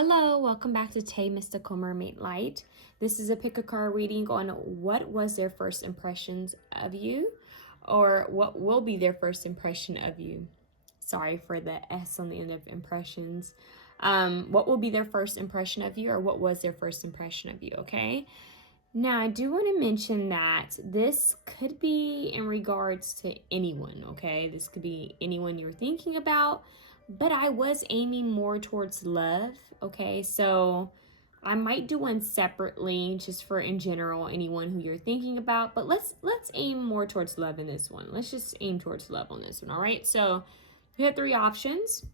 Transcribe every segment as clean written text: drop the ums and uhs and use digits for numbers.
Hello, welcome back to TayMysticalMermaidLight. This is a pick a card reading on what was their first impressions of you, or what will be their first impression of you. Sorry for the S on the end of impressions. What will be their first impression of you, or what was their first impression of you, okay? Now, I do want to mention that this could be in regards to anyone, okay? This could be anyone you're thinking about, but I was aiming more towards love, okay? So I might do one separately just for in general anyone who you're thinking about, but let's aim more towards love in this one. Let's just aim towards love on this one, all right? So we have three options.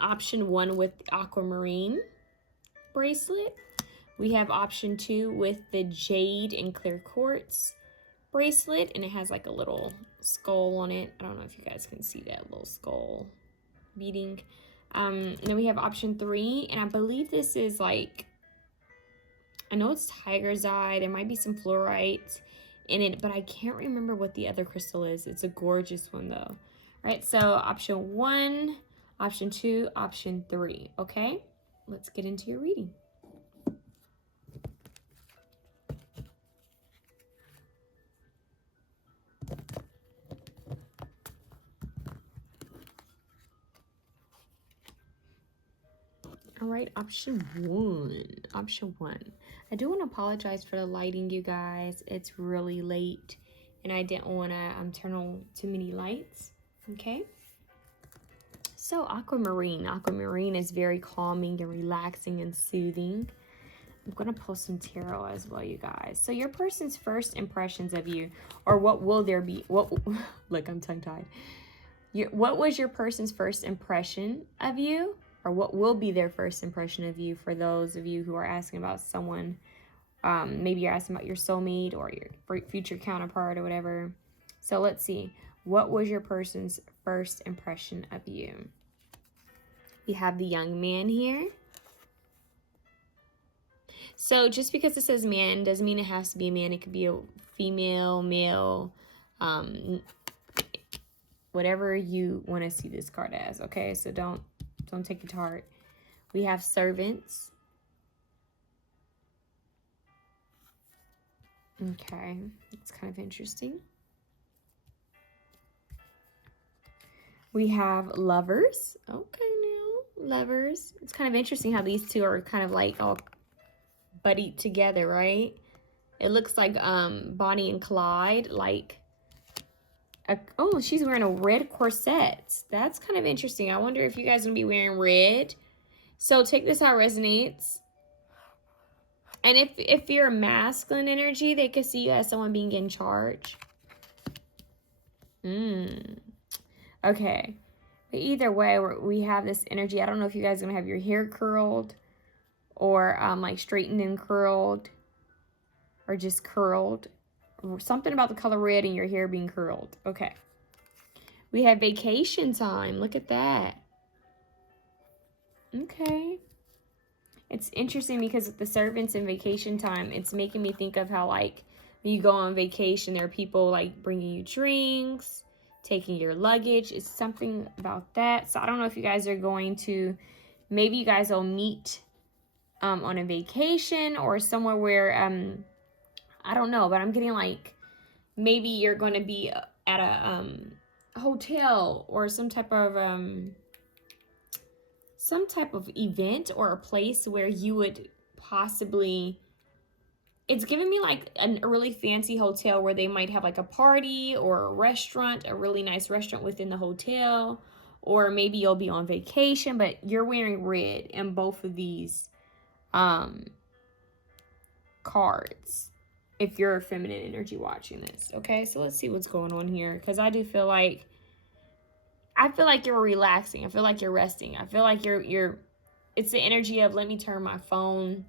Option one with aquamarine bracelet. We have option two with the jade and clear quartz bracelet, and it has like a little skull on it. I don't know if you guys can see that little skull beating. And then we have option three, and I believe this is like, I know it's tiger's eye. There might be some fluorite in it, but I can't remember what the other crystal is. It's a gorgeous one though. All right, so option one, option two, option three. Okay, let's get into your reading. All right, option one. I do want to apologize for the lighting, you guys. It's really late, and I didn't want to turn on too many lights, okay? So aquamarine is very calming and relaxing and soothing. I'm going to pull some tarot as well, you guys. So your person's first impressions of you, or what will there be, look, I'm tongue-tied. What was your person's first impression of you? Or what will be their first impression of you, for those of you who are asking about someone. Maybe you're asking about your soulmate or your future counterpart or whatever. So let's see. What was your person's first impression of you? We have the young man here. So just because it says man doesn't mean it has to be a man. It could be a female, male, whatever you want to see this card as, okay? So don't take it to heart. We have servants. Okay, it's kind of interesting. We have lovers. Okay, now lovers. It's kind of interesting how these two are kind of like all buddied together, right? It looks like Bonnie and Clyde, like oh, she's wearing a red corset. That's kind of interesting. I wonder if you guys are gonna be wearing red. So take this how it resonates. And if you're a masculine energy, they could see you as someone being in charge. Okay. But either way, we have this energy. I don't know if you guys are gonna have your hair curled, or like straightened and curled, or just curled. Something about the color red and your hair being curled. Okay. We have vacation time. Look at that. Okay. It's interesting because with the servants and vacation time, it's making me think of how, like, when you go on vacation, there are people like bringing you drinks, taking your luggage. It's something about that. So I don't know if you guys are going to, maybe you guys will meet on a vacation or somewhere where I don't know, but I'm getting like maybe you're going to be at a hotel or some type of event or a place where you would possibly, it's giving me like a really fancy hotel where they might have like a party or a restaurant, a really nice restaurant within the hotel, or maybe you'll be on vacation, but you're wearing red in both of these cards if you're a feminine energy watching this. Okay, so let's see what's going on here, because I do feel like you're relaxing. I feel like you're resting. I feel like you're it's the energy of, let me turn my phone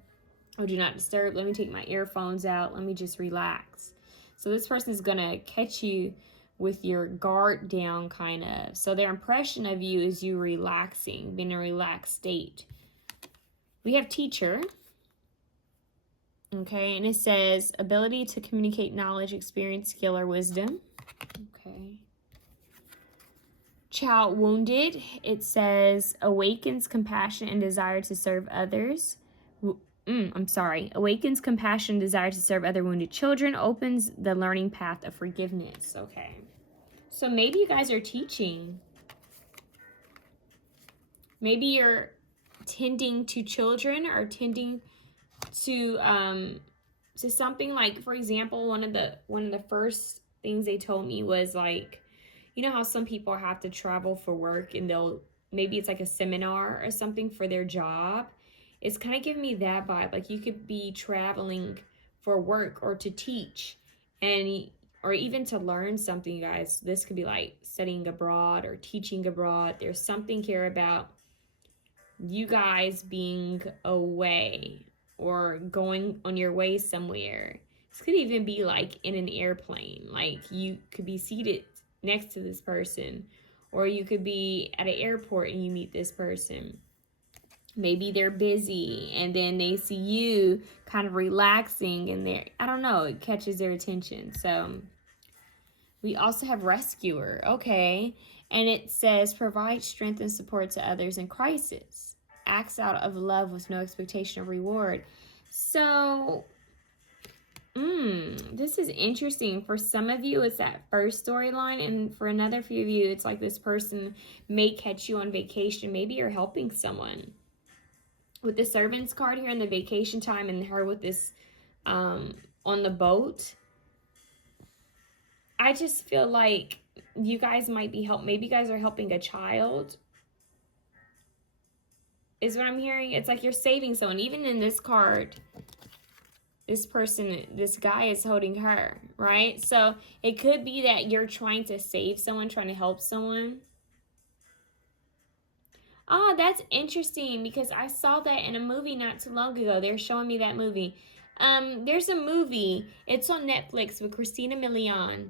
or do not disturb, let me take my earphones out, let me just relax. So this person is gonna catch you with your guard down, kind of. So their impression of you is you relaxing, being in a relaxed state. We have teacher. Okay, and it says ability to communicate knowledge, experience, skill, or wisdom. Okay. child wounded. It says awakens compassion and desire to serve others. Awakens compassion, desire to serve other wounded children, opens the learning path of forgiveness. Okay. So maybe you guys are teaching. Maybe you're tending to children or tending to something like, for example, one of the first things they told me was like, you know how some people have to travel for work and maybe it's like a seminar or something for their job. It's kind of giving me that vibe. Like you could be traveling for work or to teach or even to learn something, guys. This could be like studying abroad or teaching abroad. There's something here about you guys being away or going on your way somewhere. This could even be like in an airplane. Like you could be seated next to this person, or you could be at an airport and you meet this person. Maybe they're busy and then they see you kind of relaxing and I don't know, it catches their attention. So we also have rescuer. Okay. And it says provide strength and support to others in crisis. Acts out of love with no expectation of reward. So this is interesting. For some of you, it's that first storyline, and for another few of you, it's like this person may catch you on vacation. Maybe you're helping someone. With the servants card here in the vacation time, and her with this on the boat, I just feel like you guys might be maybe you guys are helping a child, is what I'm hearing. It's like you're saving someone. Even in this card, this guy is holding her, right? So it could be that you're trying to save someone, trying to help someone. Oh, that's interesting because I saw that in a movie not too long ago. They're showing me that movie. There's a movie. It's on Netflix with Christina Milian.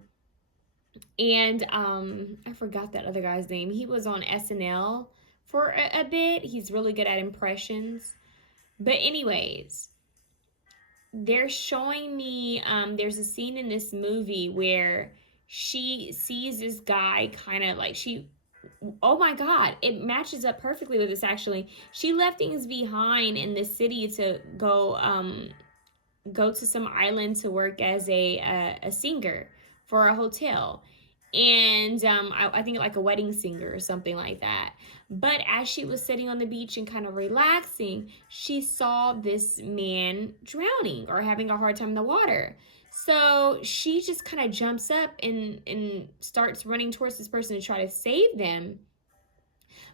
And I forgot that other guy's name. He was on SNL for a bit. He's really good at impressions. But anyways, they're showing me, there's a scene in this movie where she sees this guy kind of like oh my God, it matches up perfectly with this actually. She left things behind in the city to go to some island to work as a singer for a hotel. And I think like a wedding singer or something like that. But as she was sitting on the beach and kind of relaxing, she saw this man drowning or having a hard time in the water. So she just kind of jumps up and starts running towards this person to try to save them.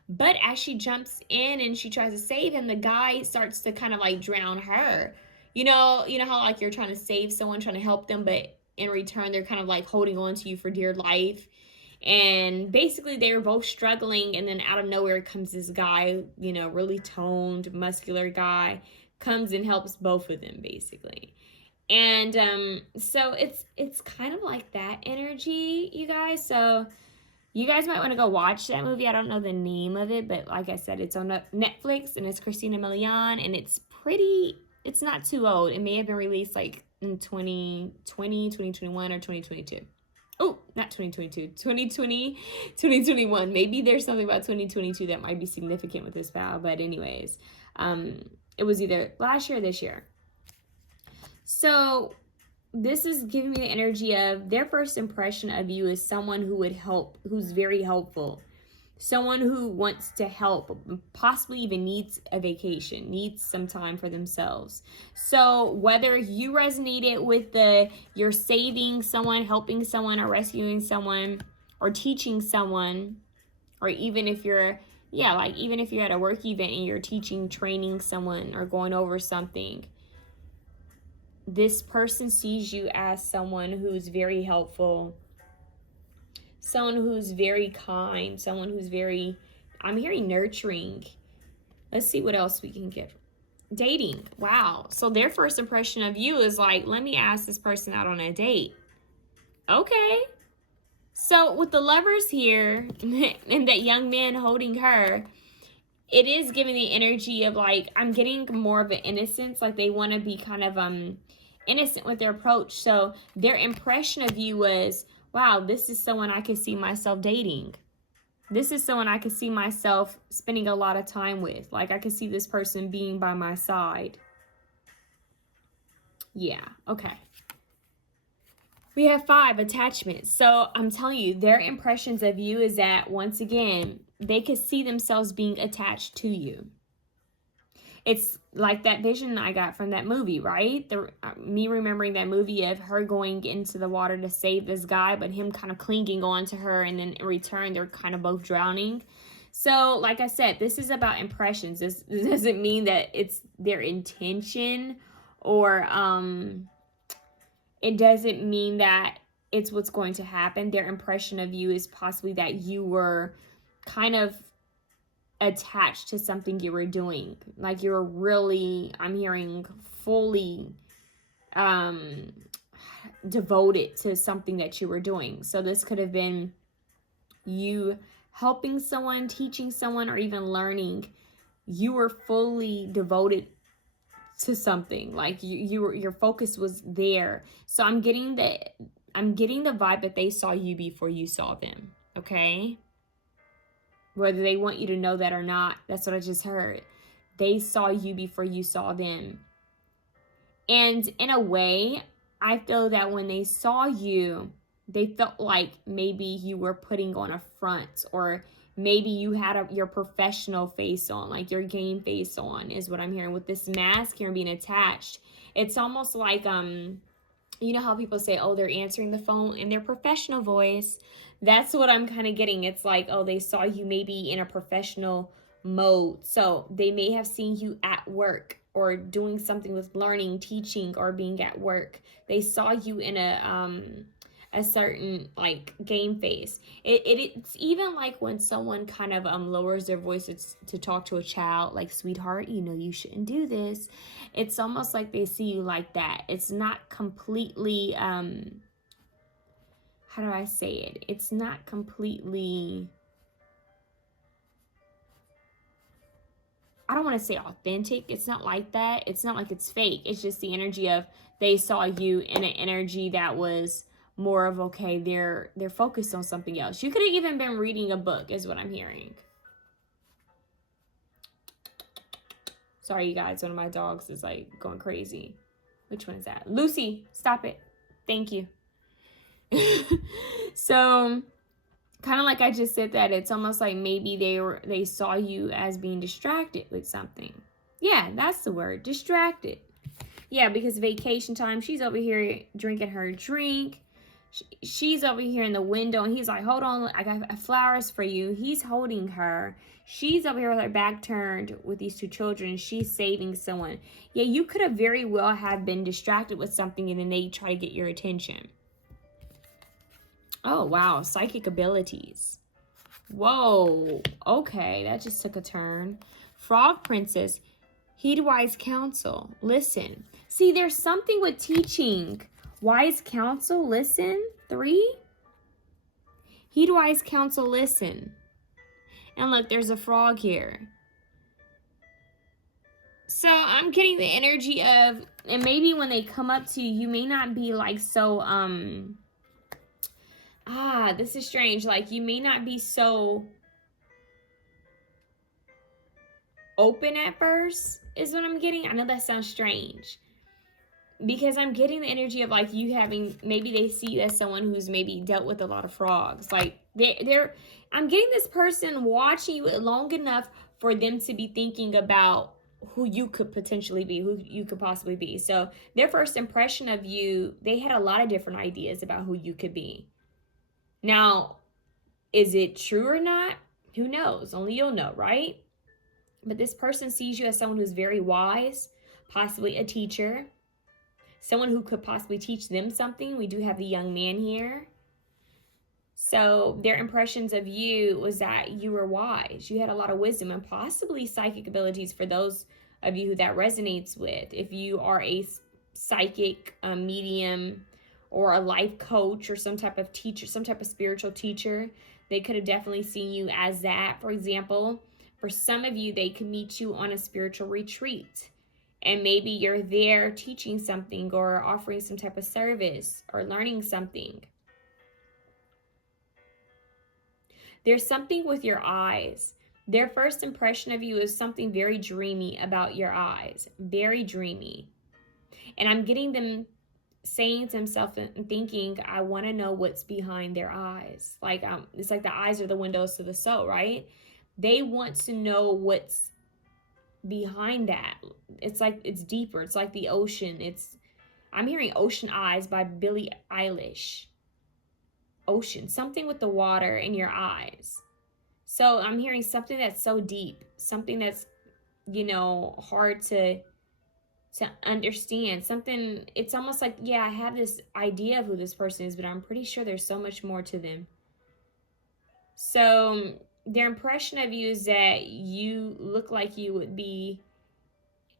But as she jumps in and she tries to save him, the guy starts to kind of like drown her. You know how like you're trying to save someone, trying to help them, but in return, they're kind of like holding on to you for dear life. And basically they were both struggling, and then out of nowhere comes this guy, really toned, muscular guy, comes and helps both of them basically. And so it's kind of like that energy, you guys. So you guys might want to go watch that movie. I don't know the name of it, but like I said, it's on Netflix, and it's Christina Milian, and it's not too old. It may have been released like in 2020, 2021, or 2022. Oh, not 2022, 2020, 2021. Maybe there's something about 2022 that might be significant with this vow. But anyways, it was either last year or this year. So this is giving me the energy of their first impression of you is someone who would help, who's very helpful. Someone who wants to help, possibly even needs a vacation, needs some time for themselves. So whether you resonated with you're saving someone, helping someone, or rescuing someone, or teaching someone, or even if you're, even if you're at a work event and you're teaching, training someone, or going over something, this person sees you as someone who's very helpful, someone who's very kind, someone who's very, I'm hearing nurturing. Let's see what else we can get. Dating. Wow. So their first impression of you is like, let me ask this person out on a date. Okay. So with the Lovers here and that young man holding her, it is giving the energy of like, I'm getting more of an innocence. Like they want to be kind of innocent with their approach. So their impression of you was, wow, this is someone I could see myself dating. This is someone I could see myself spending a lot of time with. Like, I could see this person being by my side. Yeah, okay. We have 5, attachments. So I'm telling you, their impressions of you is that, once again, they could see themselves being attached to you. It's like that vision I got from that movie, right? Me remembering that movie of her going into the water to save this guy, but him kind of clinging on to her, and then in return, they're kind of both drowning. So, like I said, this is about impressions. This doesn't mean that it's their intention, or it doesn't mean that it's what's going to happen. Their impression of you is possibly that you were kind of attached to something you were doing. Like, you were really, I'm hearing, fully devoted to something that you were doing. So this could have been you helping someone, teaching someone, or even learning. You were fully devoted to something. Like, your focus was there. So I'm getting the vibe that they saw you before you saw them. Okay? Whether they want you to know that or not, that's what I just heard. They saw you before you saw them. And in a way, I feel that when they saw you, they felt like maybe you were putting on a front, or maybe you had your professional face on, like your game face on, is what I'm hearing with this mask here being attached. It's almost like, you know how people say, oh, they're answering the phone in their professional voice? That's what I'm kind of getting. It's like, oh, they saw you maybe in a professional mode. So they may have seen you at work, or doing something with learning, teaching, or being at work. They saw you in a certain like game face. It's even like when someone kind of lowers their voice to talk to a child, like, sweetheart, you know you shouldn't do this. It's almost like they see you like that. It's not completely how do I say it? It's not completely, I don't want to say authentic. It's not like that. It's not like it's fake. It's just the energy of they saw you in an energy that was more of, okay, they're focused on something else. You could have even been reading a book, is what I'm hearing. Sorry, you guys. One of my dogs is like going crazy. Which one is that? Lucy, stop it. Thank you. So, kind of like I just said, that it's almost like maybe they saw you as being distracted with something. Yeah, that's the word, distracted. Yeah, because vacation time, she's over here drinking her drink. She's over here in the window, and he's like, hold on, I got flowers for you. He's holding her. She's over here with her back turned with these 2 children. She's saving someone. Yeah, you could have very well have been distracted with something, and then they try to get your attention. Oh, wow. Psychic abilities. Whoa. Okay, that just took a turn. Frog Princess. Heed wise counsel. Listen. See, there's something with teaching. Wise counsel. Listen. 3. Heed wise counsel. Listen. And look, there's a frog here. So I'm getting the energy of, and maybe when they come up to you, you may not be like so, this is strange. Like, you may not be so open at first, is what I'm getting. I know that sounds strange, because I'm getting the energy of like you having, maybe they see you as someone who's maybe dealt with a lot of frogs. Like, I'm getting this person watching you long enough for them to be thinking about who you could potentially be, who you could possibly be. So their first impression of you, they had a lot of different ideas about who you could be. Now, is it true or not? Who knows? Only you'll know, right? But this person sees you as someone who's very wise, possibly a teacher, someone who could possibly teach them something. We do have the young man here. So their impressions of you was that you were wise. You had a lot of wisdom and possibly psychic abilities, for those of you who that resonates with. If you are a psychic, medium, or a life coach, or some type of teacher, some type of spiritual teacher, they could have definitely seen you as that. For example, for some of you, they could meet you on a spiritual retreat, and maybe you're there teaching something, or offering some type of service, or learning something. There's something with your eyes. Their first impression of you is something very dreamy about your eyes. Very dreamy. And I'm getting them saying to himself and thinking, I want to know what's behind their eyes. Like, it's like the eyes are the windows to the soul, right? They want to know what's behind that. It's like, it's deeper. It's like the ocean. I'm hearing Ocean Eyes by Billie Eilish. Ocean, something with the water in your eyes. So I'm hearing something that's so deep, something that's, hard to understand. Something, it's almost like, yeah, I have this idea of who this person is, but I'm pretty sure there's so much more to them. So their impression of you is that you look like you would be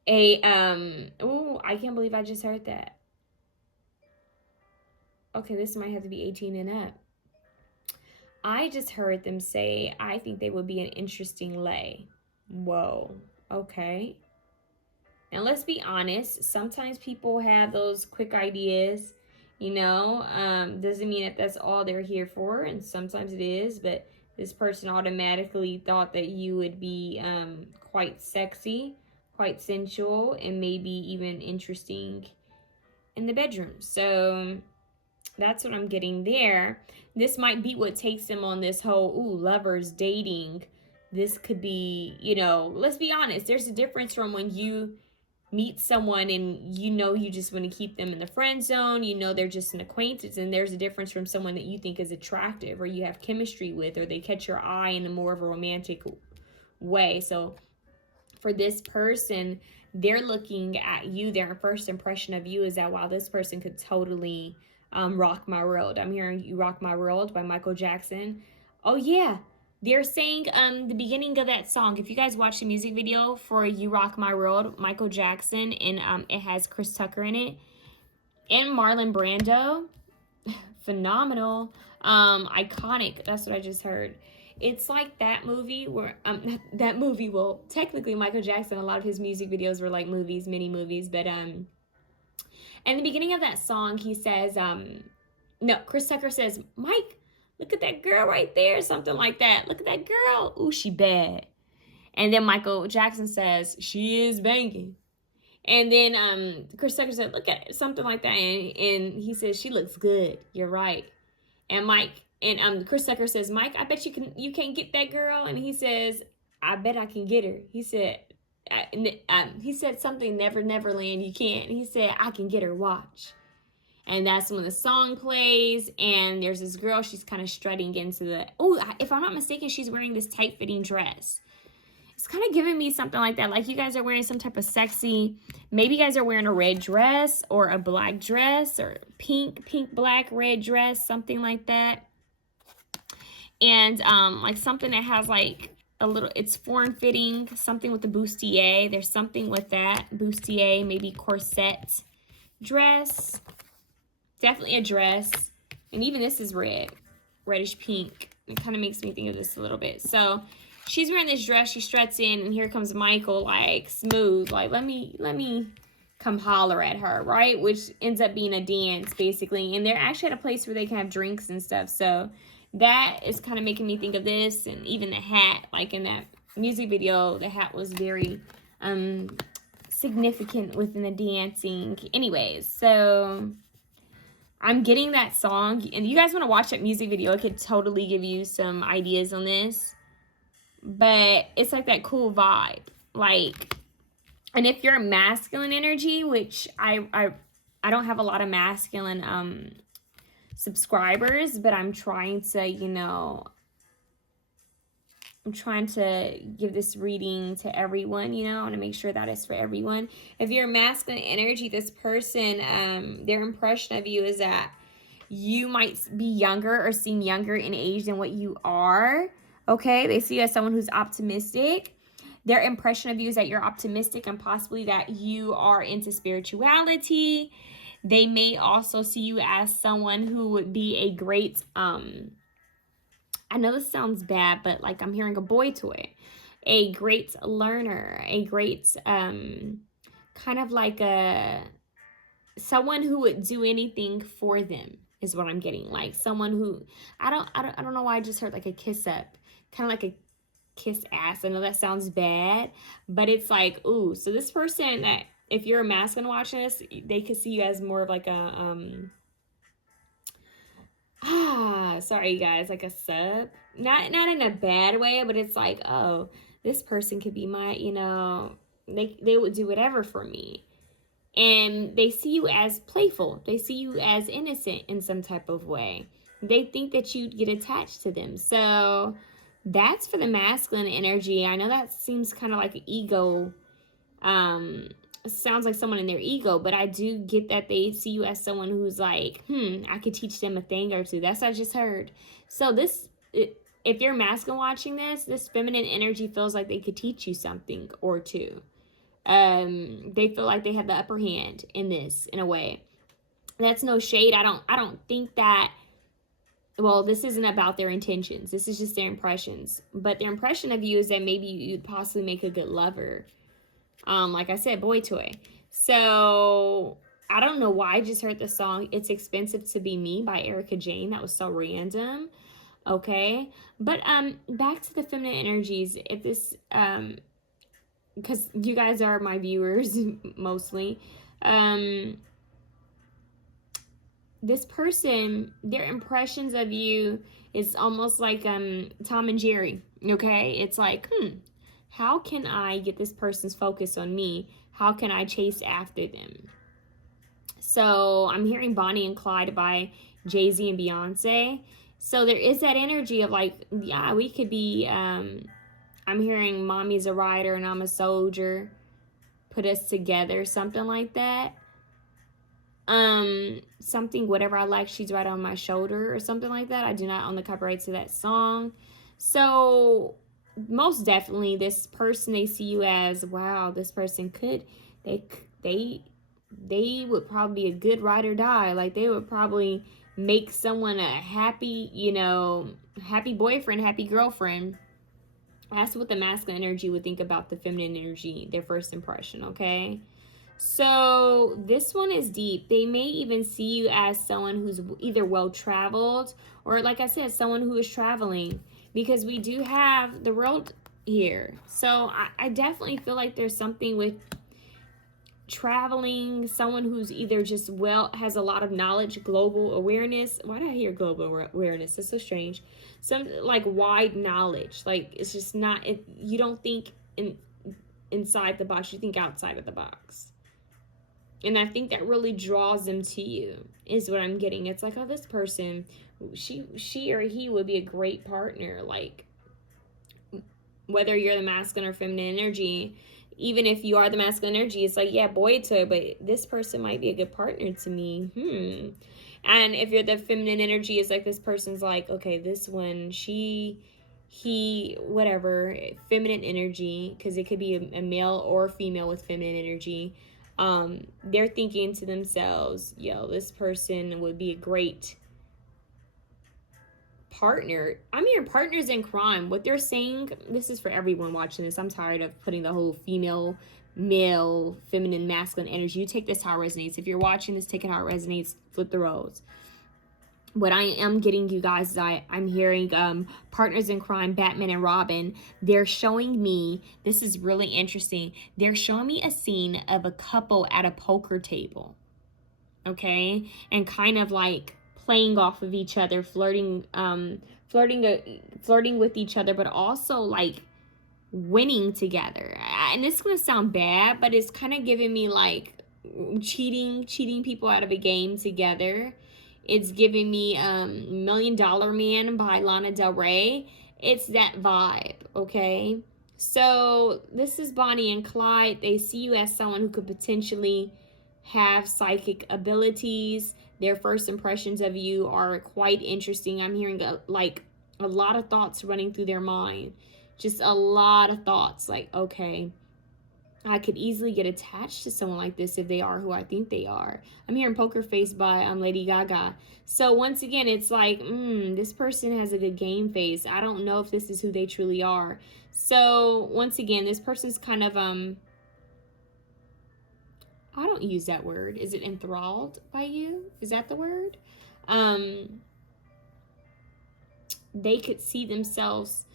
I can't believe I just heard that. Okay, this might have to be 18 and up. I just heard them say, I think they would be an interesting lay. Whoa, okay. And let's be honest, sometimes people have those quick ideas, doesn't mean that that's all they're here for, and sometimes it is, but this person automatically thought that you would be quite sexy, quite sensual, and maybe even interesting in the bedroom. So that's what I'm getting there. This might be what takes them on this whole, lovers, dating. This could be, let's be honest, there's a difference from when you meet someone and you just want to keep them in the friend zone, they're just an acquaintance, and there's a difference from someone that you think is attractive or you have chemistry with, or they catch your eye in a more of a romantic way. So for this person, they're looking at you, their first impression of you is that, wow, this person could totally rock my world. I'm hearing You Rock My World by Michael Jackson. Oh yeah, they're saying the beginning of that song. If you guys watch the music video for You Rock My World, Michael Jackson, and it has Chris Tucker in it and Marlon Brando. Phenomenal. Iconic. That's what I just heard. It's like that movie where well, technically Michael Jackson, a lot of his music videos were like movies, mini movies, but and the beginning of that song, he says Chris Tucker says, Mike, look at that girl right there, something like that. Look at that girl. Ooh, she bad. And then Michael Jackson says, she is banging. And then Chris Tucker said, look at something like that. And he says, she looks good. You're right. And Chris Tucker says, Mike, I bet you can't get that girl. And he says, I bet I can get her. He said, something, Never Neverland, you can't. He said, I can get her, watch. And that's when the song plays, and there's this girl, she's kind of strutting into if I'm not mistaken, she's wearing this tight-fitting dress. It's kind of giving me something like that, like you guys are wearing some type of sexy, maybe you guys are wearing a red dress, or a black dress, or pink, black, red dress, something like that. And like something that has like it's form-fitting, something with the bustier. There's something with that, bustier, maybe corset dress. Definitely a dress. And even this is red, reddish pink. It kind of makes me think of this a little bit. So she's wearing this dress, she struts in, and here comes Michael, like smooth, like let me come holler at her, right? Which ends up being a dance basically. And they're actually at a place where they can have drinks and stuff. So that is kind of making me think of this. And even the hat, like in that music video, the hat was very significant within the dancing. Anyways, so I'm getting that song, and you guys want to watch that music video, it could totally give you some ideas on this, but it's like that cool vibe, like, and if you're a masculine energy, which I don't have a lot of masculine subscribers, but I'm trying to, I'm trying to give this reading to everyone, I want to make sure that it's for everyone. If you're masculine energy, this person, their impression of you is that you might be younger or seem younger in age than what you are, okay? They see you as someone who's optimistic. Their impression of you is that you're optimistic and possibly that you are into spirituality. They may also see you as someone who would be a great, I know this sounds bad, but like I'm hearing a boy toy, a great learner, a great kind of like someone who would do anything for them. is what I'm getting. Like someone who, I don't know why I just heard like a kiss up, kind of like a kiss ass. I know that sounds bad, but it's like, ooh, so this person, that if you're a masculine watching this, they could see you as more of like a sorry you guys, like a sub, not in a bad way, but it's like, oh, this person could be my, you know, they would do whatever for me. And they see you as playful, they see you as innocent in some type of way. They think that you'd get attached to them. So that's for the masculine energy. I know that seems kind of like an ego, sounds like someone in their ego, but I do get that they see you as someone who's like, I could teach them a thing or two. That's what I just heard. So if you're masculine watching this feminine energy feels like they could teach you something or two. They feel like they have the upper hand in this, in a way. That's no shade. I don't think that, well, this isn't about their intentions. This is just their impressions. But their impression of you is that maybe you'd possibly make a good lover. Like I said, boy toy. So I don't know why I just heard the song It's Expensive to Be Me by Erica Jane. That was so random. Okay. But back to the feminine energies. If this because you guys are my viewers mostly. This person, their impressions of you is almost like Tom and Jerry. Okay. It's like, how can I get this person's focus on me? How can I chase after them? So I'm hearing Bonnie and Clyde by Jay-Z and Beyonce. So there is that energy of like, yeah, we could be, I'm hearing mommy's a rider and I'm a soldier. Put us together, something like that. Something, whatever I like, she's right on my shoulder or something like that. I do not own the copyright to that song. So most definitely this person, they see you as, wow, this person could, they would probably be a good ride or die. Like they would probably make someone a happy, you know, happy boyfriend, happy girlfriend. That's what the masculine energy would think about the feminine energy, their first impression, okay? So this one is deep. They may even see you as someone who's either well-traveled or, like I said, someone who is traveling, because we do have the world here. So I definitely feel like there's something with traveling, someone who's either just has a lot of knowledge, global awareness. Why did I hear global awareness? That's so strange. Some like wide knowledge. Like it's just not, you don't think inside the box, you think outside of the box. And I think that really draws them to you, is what I'm getting. It's like, oh, this person, she or he would be a great partner. Like, whether you're the masculine or feminine energy, even if you are the masculine energy, it's like, yeah, boy toy, but this person might be a good partner to me. And if you're the feminine energy, it's like this person's like, okay, this one, he, whatever, feminine energy, because it could be a male or a female with feminine energy. They're thinking to themselves, yo, this person would be a great partner. I'm hearing partners in crime. What they're saying, this is for everyone watching this. I'm tired of putting the whole female, male, feminine, masculine energy. You take this how it resonates. If you're watching this, take it how it resonates. Flip the roles. What I am getting, you guys, is I'm hearing partners in crime, Batman and Robin. They're showing me, this is really interesting, they're showing me a scene of a couple at a poker table, okay, and kind of like playing off of each other, flirting with each other, but also like winning together. And this is gonna sound bad, but it's kind of giving me like cheating people out of a game together. It's giving me $1 Million Man by Lana Del Rey. It's that vibe, okay? So this is Bonnie and Clyde. They see you as someone who could potentially have psychic abilities. Their first impressions of you are quite interesting. I'm hearing a lot of thoughts running through their mind. Just a lot of thoughts. Like, okay, I could easily get attached to someone like this if they are who I think they are. I'm hearing Poker Face by Lady Gaga. So once again, it's like, this person has a good game face. I don't know if this is who they truly are. So once again, this person's kind of, I don't use that word. Is it enthralled by you? Is that the word? They could see themselves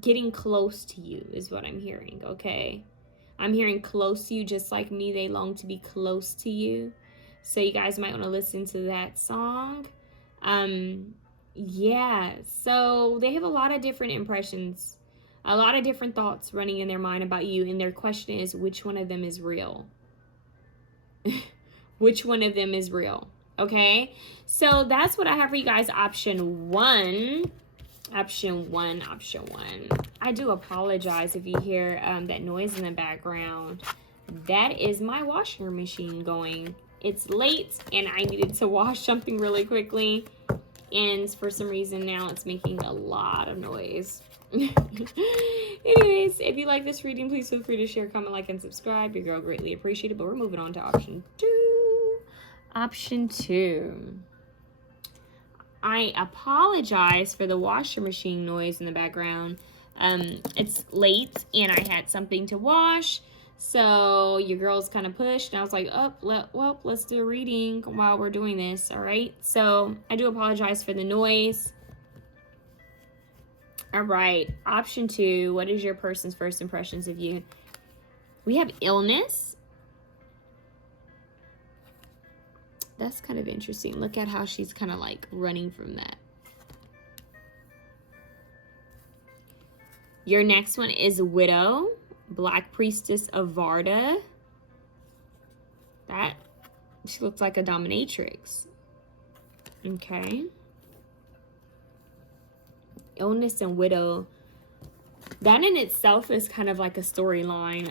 getting close to you is what I'm hearing, okay? I'm hearing close to you, just like me. They long to be close to you. So you guys might want to listen to that song. Yeah, so they have a lot of different impressions, a lot of different thoughts running in their mind about you. And their question is, which one of them is real? Which one of them is real? Okay, so that's what I have for you guys. Option one. I do apologize if you hear that noise in the background. That is my washing machine going. It's late and I needed to wash something really quickly, and for some reason now it's making a lot of noise. Anyways, if you like this reading, please feel free to share, comment, like, and subscribe. Your girl greatly appreciated. But we're moving on to option two. Option two. I apologize for the washer machine noise in the background. It's late and I had something to wash, so your girl's kind of pushed, and I was like, well, let's do a reading while we're doing this. All right, so I do apologize for the noise. All right, option two. What is your person's first impressions of you? We have illness. That's kind of interesting. Look at how she's kind of like running from that. Your next one is widow, Black Priestess of Varda. That, she looks like a dominatrix. Okay. Illness and widow. That in itself is kind of like a storyline.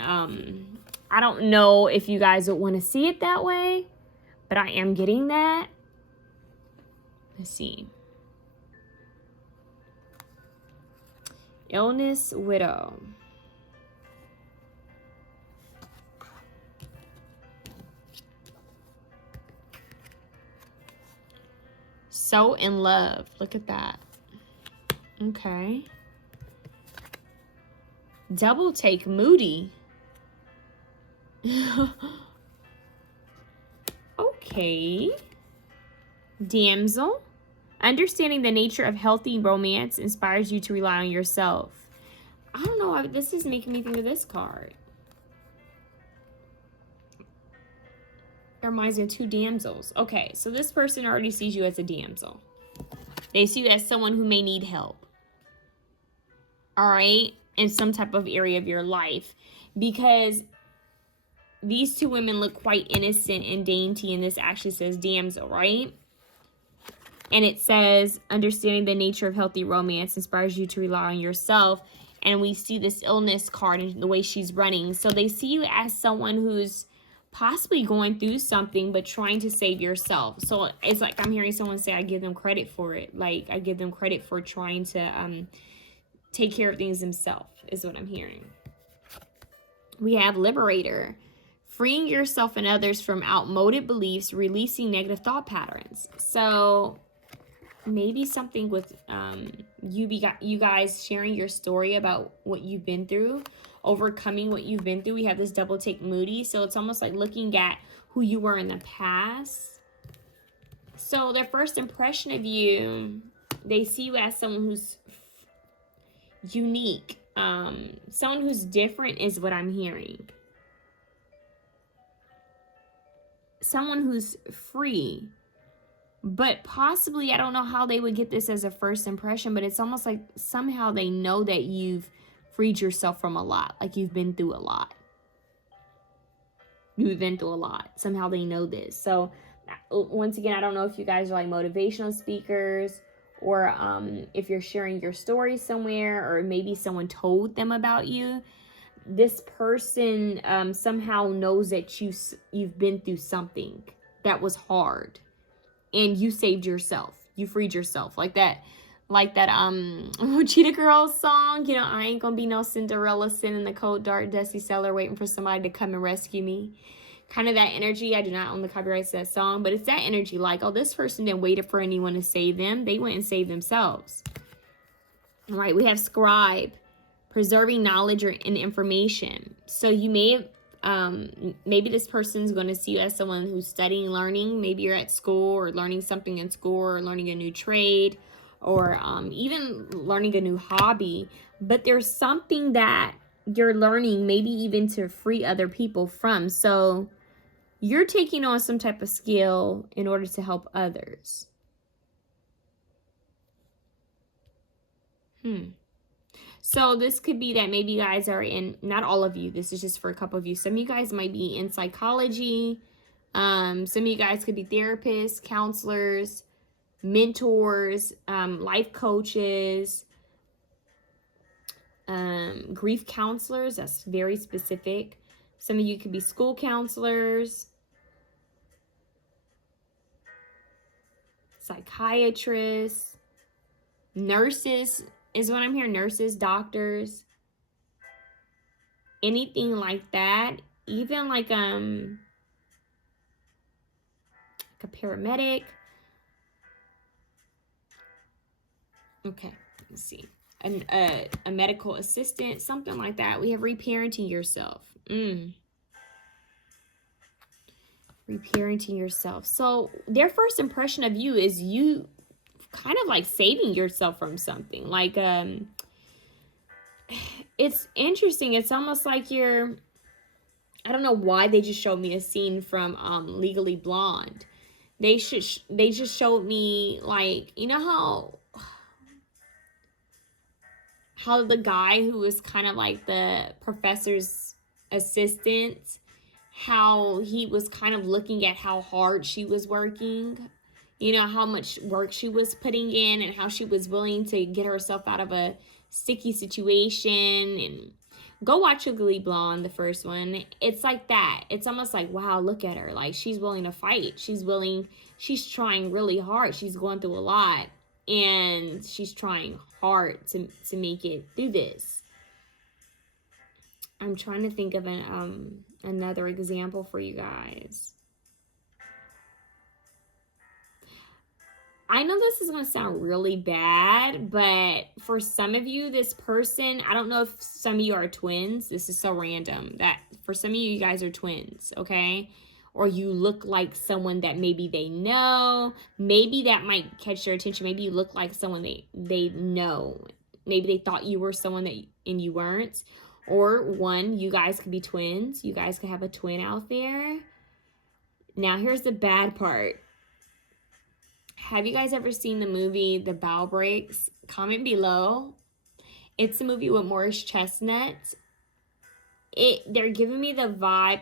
I don't know if you guys would want to see it that way, but I am getting that. Let's see. Illness, widow. So in love. Look at that. Okay. Double take, moody. Okay. Damsel. Understanding the nature of healthy romance inspires you to rely on yourself. I don't know. This is making me think of this card. It reminds me of two damsels. Okay, so this person already sees you as a damsel. They see you as someone who may need help. All right? In some type of area of your life. Because these two women look quite innocent and dainty, and this actually says damsel, right? And it says, understanding the nature of healthy romance inspires you to rely on yourself. And we see this illness card and the way she's running. So they see you as someone who's possibly going through something, but trying to save yourself. So it's like I'm hearing someone say, I give them credit for it. Like, I give them credit for trying to take care of things themselves, is what I'm hearing. We have liberator. Freeing yourself and others from outmoded beliefs, releasing negative thought patterns. So maybe something with you guys sharing your story about what you've been through, overcoming what you've been through. We have this double take, moody. So it's almost like looking at who you were in the past. So their first impression of you, they see you as someone who's unique. Someone who's different is what I'm hearing. Someone who's free, but possibly, I don't know how they would get this as a first impression, but it's almost like somehow they know that you've freed yourself from a lot, like you've been through a lot. You've been through a lot. Somehow they know this. So once again, I don't know if you guys are like motivational speakers, or if you're sharing your story somewhere, or maybe someone told them about you. This person somehow knows that you've been through something that was hard, and you saved yourself. You freed yourself, like that Cheetah Girls song. You know, I ain't gonna be no Cinderella sitting in the cold, dark, dusty cellar waiting for somebody to come and rescue me. Kind of that energy. I do not own the copyrights to that song, but it's that energy. Like, oh, this person didn't wait for anyone to save them. They went and saved themselves. All right, we have scribe. Preserving knowledge and information. So you may Maybe this person's going to see you as someone who's studying, learning. Maybe you're at school or learning something in school or learning a new trade or even learning a new hobby. But there's something that you're learning, maybe even to free other people from. So you're taking on some type of skill in order to help others. So this could be that maybe you guys are in, not all of you, this is just for a couple of you. Some of you guys might be in psychology. Some of you guys could be therapists, counselors, mentors, life coaches, grief counselors. That's very specific. Some of you could be school counselors, psychiatrists, nurses is what I'm hearing. Nurses, doctors, anything like that. Even like a paramedic. Okay, let's see. A medical assistant, something like that. We have reparenting yourself. Reparenting yourself. So their first impression of you is you kind of like saving yourself from something. Like, it's interesting. It's almost like you're, I don't know why they just showed me a scene from Legally Blonde. They just showed me, like, you know how the guy who was kind of like the professor's assistant, how he was kind of looking at how hard she was working, you know, how much work she was putting in and how she was willing to get herself out of a sticky situation. And go watch Legally Blonde, the first one. It's like that. It's almost like, wow, look at her. Like, she's willing to fight. She's trying really hard. She's going through a lot. And she's trying hard to make it through this. I'm trying to think of another example for you guys. I know this is going to sound really bad, but for some of you, this person, I don't know if some of you are twins. This is so random that for some of you, you guys are twins, okay? Or you look like someone that maybe they know. Maybe that might catch their attention. Maybe you look like someone they know. Maybe they thought you were someone and you weren't. Or one, you guys could be twins. You guys could have a twin out there. Now, here's the bad part. Have you guys ever seen the movie The Bow Breaks? Comment below. It's a movie with Morris Chestnut. They're giving me the vibe,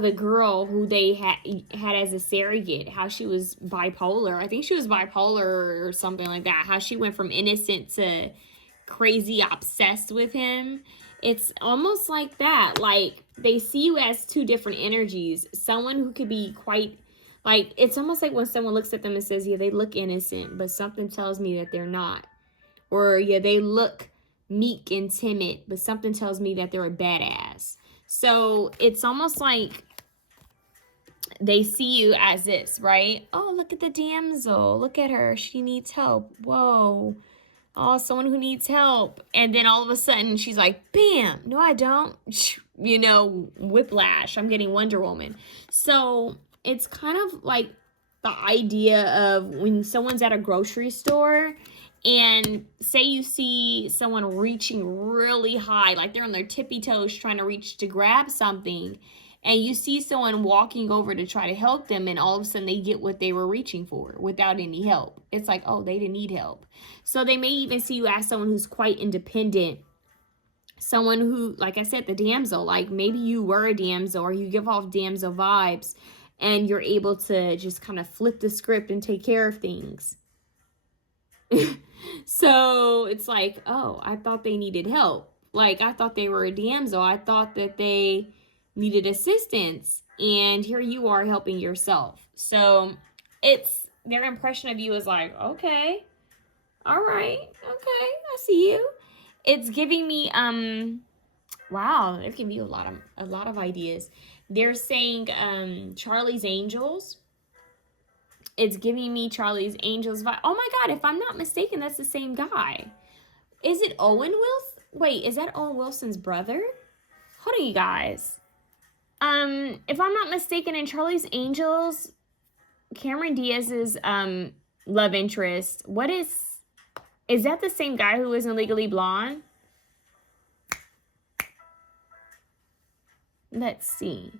the girl who they had as a surrogate, how she was bipolar. I think she was bipolar or something like that. How she went from innocent to crazy obsessed with him. It's almost like that. Like, they see you as two different energies. Someone who could be quite, like, it's almost like when someone looks at them and says, yeah, they look innocent, but something tells me that they're not. Or, yeah, they look meek and timid, but something tells me that they're a badass. So it's almost like they see you as this, right? Oh, look at the damsel. Look at her. She needs help. Whoa. Oh, someone who needs help. And then all of a sudden she's like, bam. No, I don't. You know, whiplash. I'm getting Wonder Woman. So it's kind of like the idea of when someone's at a grocery store and say you see someone reaching really high, like they're on their tippy toes trying to reach to grab something, and you see someone walking over to try to help them, and all of a sudden they get what they were reaching for without any help. It's like, oh, they didn't need help. So they may even see you as someone who's quite independent, someone who, like I said, the damsel, like maybe you were a damsel or you give off damsel vibes and you're able to just kind of flip the script and take care of things. So it's like, oh, I thought they needed help. Like, I thought they were a damsel. I thought that they needed assistance. And here you are helping yourself. So it's, their impression of you is like, okay, all right, okay, I see you. It's giving me, wow, they're giving you a lot of ideas. They're saying, Charlie's Angels. It's giving me Charlie's Angels vibe. Oh my God, if I'm not mistaken, that's the same guy. Is it Owen Wait, is that Owen Wilson's brother? Hold on, you guys. If I'm not mistaken, in Charlie's Angels, Cameron Diaz's love interest, is that the same guy who was in Legally Blonde? Let's see.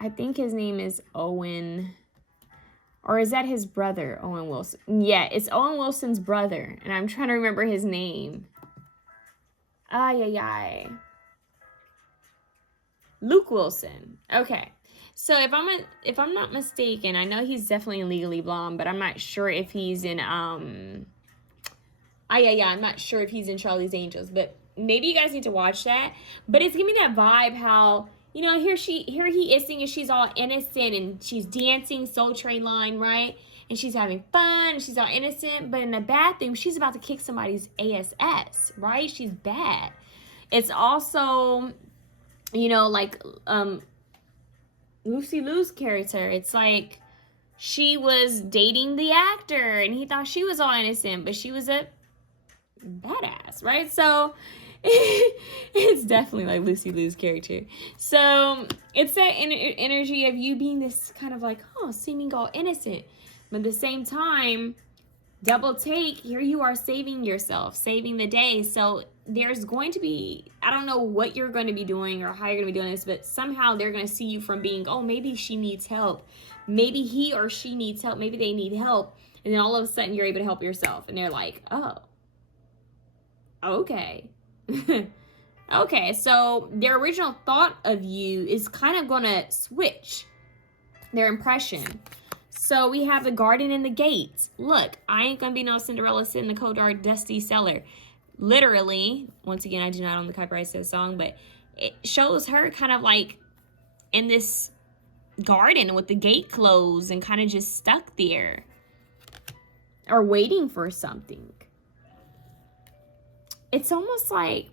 I think his name is Owen, or is that his brother, Owen Wilson? Yeah, it's Owen Wilson's brother, and I'm trying to remember his name. Ay, ay, ay. Luke Wilson. Okay. So if I'm not mistaken, I know he's definitely in Legally Blonde, but I'm not sure if he's in I'm not sure if he's in Charlie's Angels, but maybe you guys need to watch that. But it's giving me that vibe how, you know, here he is singing, she's all innocent and she's dancing Soul Train line, right? And she's having fun, and she's all innocent, but in the bathroom, she's about to kick somebody's ass, right? She's bad. It's also, you know, like Lucy Liu's character. It's like she was dating the actor and he thought she was all innocent, but she was a badass, right? So it's definitely like Lucy Liu's character. So it's that energy of you being this kind of like, oh, seeming all innocent, but at the same time, double take, here you are saving yourself, saving the day. So there's going to be, I don't know what you're going to be doing or how you're going to be doing this, but somehow they're going to see you from being, oh, maybe she needs help, maybe he or she needs help, maybe they need help, and then all of a sudden you're able to help yourself, and they're like, oh, okay. Okay, so their original thought of you is kind of going to switch their impression. So we have the garden and the gates. Look, I ain't gonna be no Cinderella sitting in the cold, dark, dusty cellar. Literally, once again, I do not own the copyright to the song, but it shows her kind of like in this garden with the gate closed and kind of just stuck there or waiting for something. It's almost like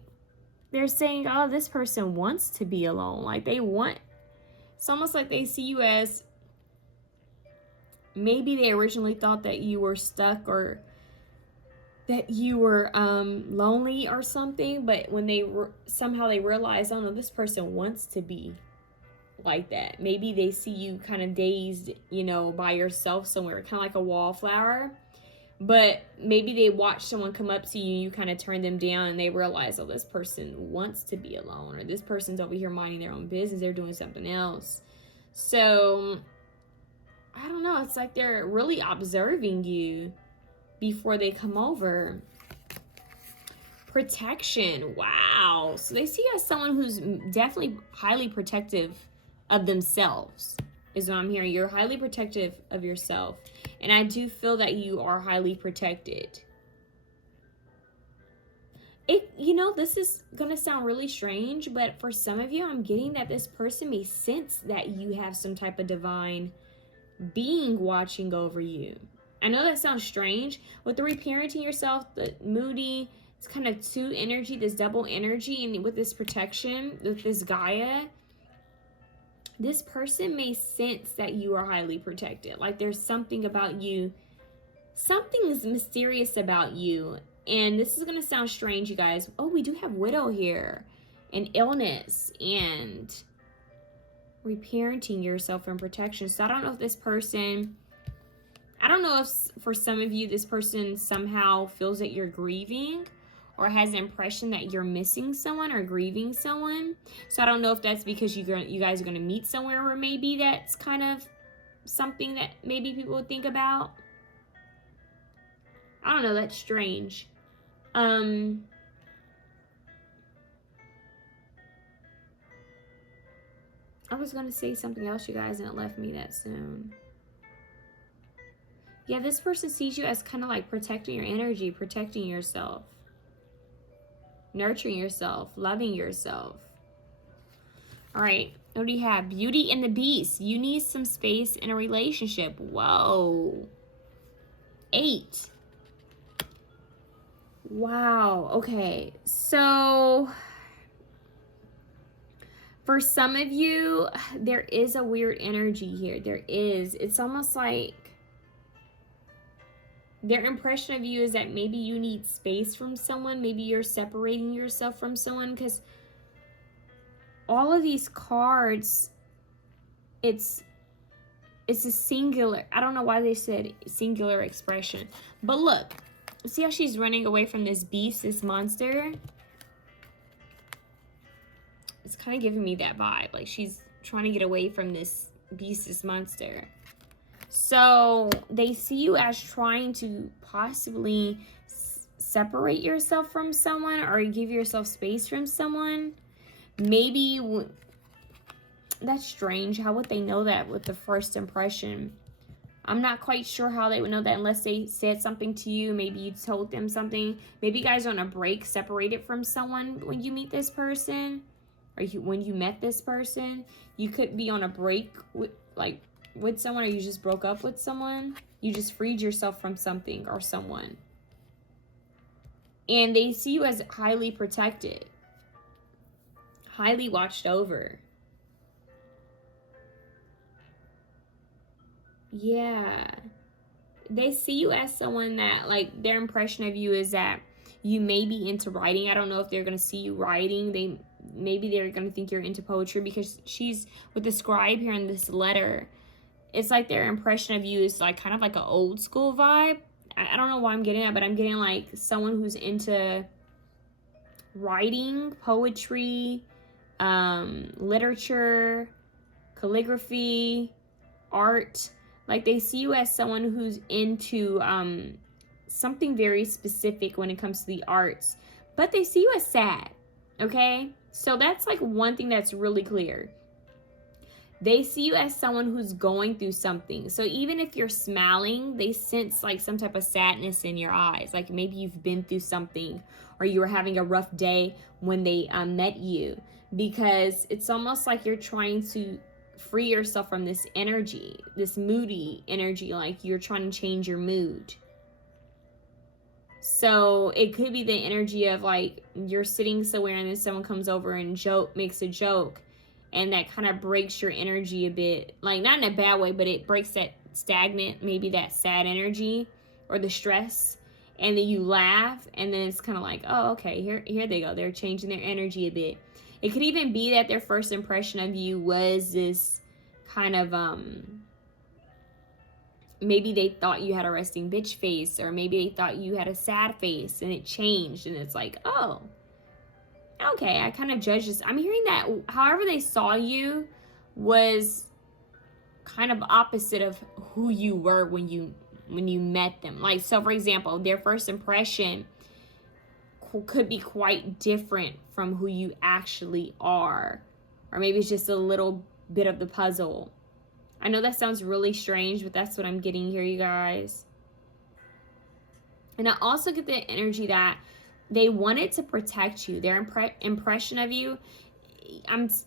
they're saying, oh, this person wants to be alone. Like it's almost like they see you as, maybe they originally thought that you were stuck or that you were lonely or something, but when somehow they realize, oh no, this person wants to be like that. Maybe they see you kind of dazed, you know, by yourself somewhere, kind of like a wallflower, but maybe they watch someone come up to you, you kind of turn them down, and they realize, oh, this person wants to be alone, or this person's over here minding their own business, they're doing something else. So I don't know, it's like they're really observing you before they come over. Protection, wow. So they see you as someone who's definitely highly protective of themselves, is what I'm hearing. You're highly protective of yourself. And I do feel that you are highly protected. You know, this is going to sound really strange, but for some of you, I'm getting that this person may sense that you have some type of divine being watching over you. I know that sounds strange. With the reparenting yourself, the moody, it's kind of two energy, this double energy, and with this protection, with this Gaia, this person may sense that you are highly protected. Like there's something about you, something is mysterious about you. And this is going to sound strange, you guys. Oh, we do have widow here, and illness, and reparenting yourself and protection. So I don't know if this person, I don't know if for some of you, this person somehow feels that you're grieving or has an impression that you're missing someone or grieving someone. So I don't know if that's because you guys are going to meet somewhere where maybe that's kind of something that maybe people would think about. I don't know, that's strange. I was going to say something else, you guys, and it left me that soon. Yeah, this person sees you as kind of like protecting your energy, protecting yourself, nurturing yourself, loving yourself. All right, what do you have? Beauty and the Beast. You need some space in a relationship. Whoa. 8. Wow. Okay. So for some of you, there is a weird energy here. There is. It's almost like Their impression of you is that maybe you need space from someone. Maybe you're separating yourself from someone, because all of these cards, it's a singular, I don't know why they said singular expression. But look, see how she's running away from this beast, this monster? It's kind of giving me that vibe. Like she's trying to get away from this beast, this monster. So they see you as trying to possibly separate yourself from someone or give yourself space from someone. Maybe that's strange. How would they know that with the first impression? I'm not quite sure how they would know that unless they said something to you. Maybe you told them something. Maybe you guys are on a break, separated from someone when you meet this person. Or when you met this person. You could be on a break with someone, or you just broke up with someone. You just freed yourself from something or someone. And they see you as highly protected. Highly watched over. Yeah. They see you as someone that, like, their impression of you is that you may be into writing. I don't know if they're going to see you writing. Maybe they're going to think you're into poetry, because she's with the scribe here in this letter. It's like their impression of you is like kind of like an old school vibe. I don't know why I'm getting that, but I'm getting like someone who's into writing, poetry, literature, calligraphy, art. Like they see you as someone who's into something very specific when it comes to the arts, but they see you as sad. Okay, so that's like one thing that's really clear. They see you as someone who's going through something. So even if you're smiling, they sense like some type of sadness in your eyes. Like maybe you've been through something, or you were having a rough day when they met you, because it's almost like you're trying to free yourself from this energy, this moody energy, like you're trying to change your mood. So it could be the energy of like you're sitting somewhere and then someone comes over and makes a joke, and that kind of breaks your energy a bit. Like not in a bad way, but it breaks that stagnant, maybe that sad energy or the stress. And then you laugh, and then it's kind of like, oh, okay, here they go. They're changing their energy a bit. It could even be that their first impression of you was this kind of, maybe they thought you had a resting bitch face, or maybe they thought you had a sad face, and it changed, and it's like, oh, okay, I kind of judge this. I'm hearing that however they saw you was kind of opposite of who you were when you met them. Like, so for example, their first impression could be quite different from who you actually are, or maybe it's just a little bit of the puzzle. I know that sounds really strange, but that's what I'm getting here, you guys. And I also get the energy that they wanted to protect you. Their impression of you,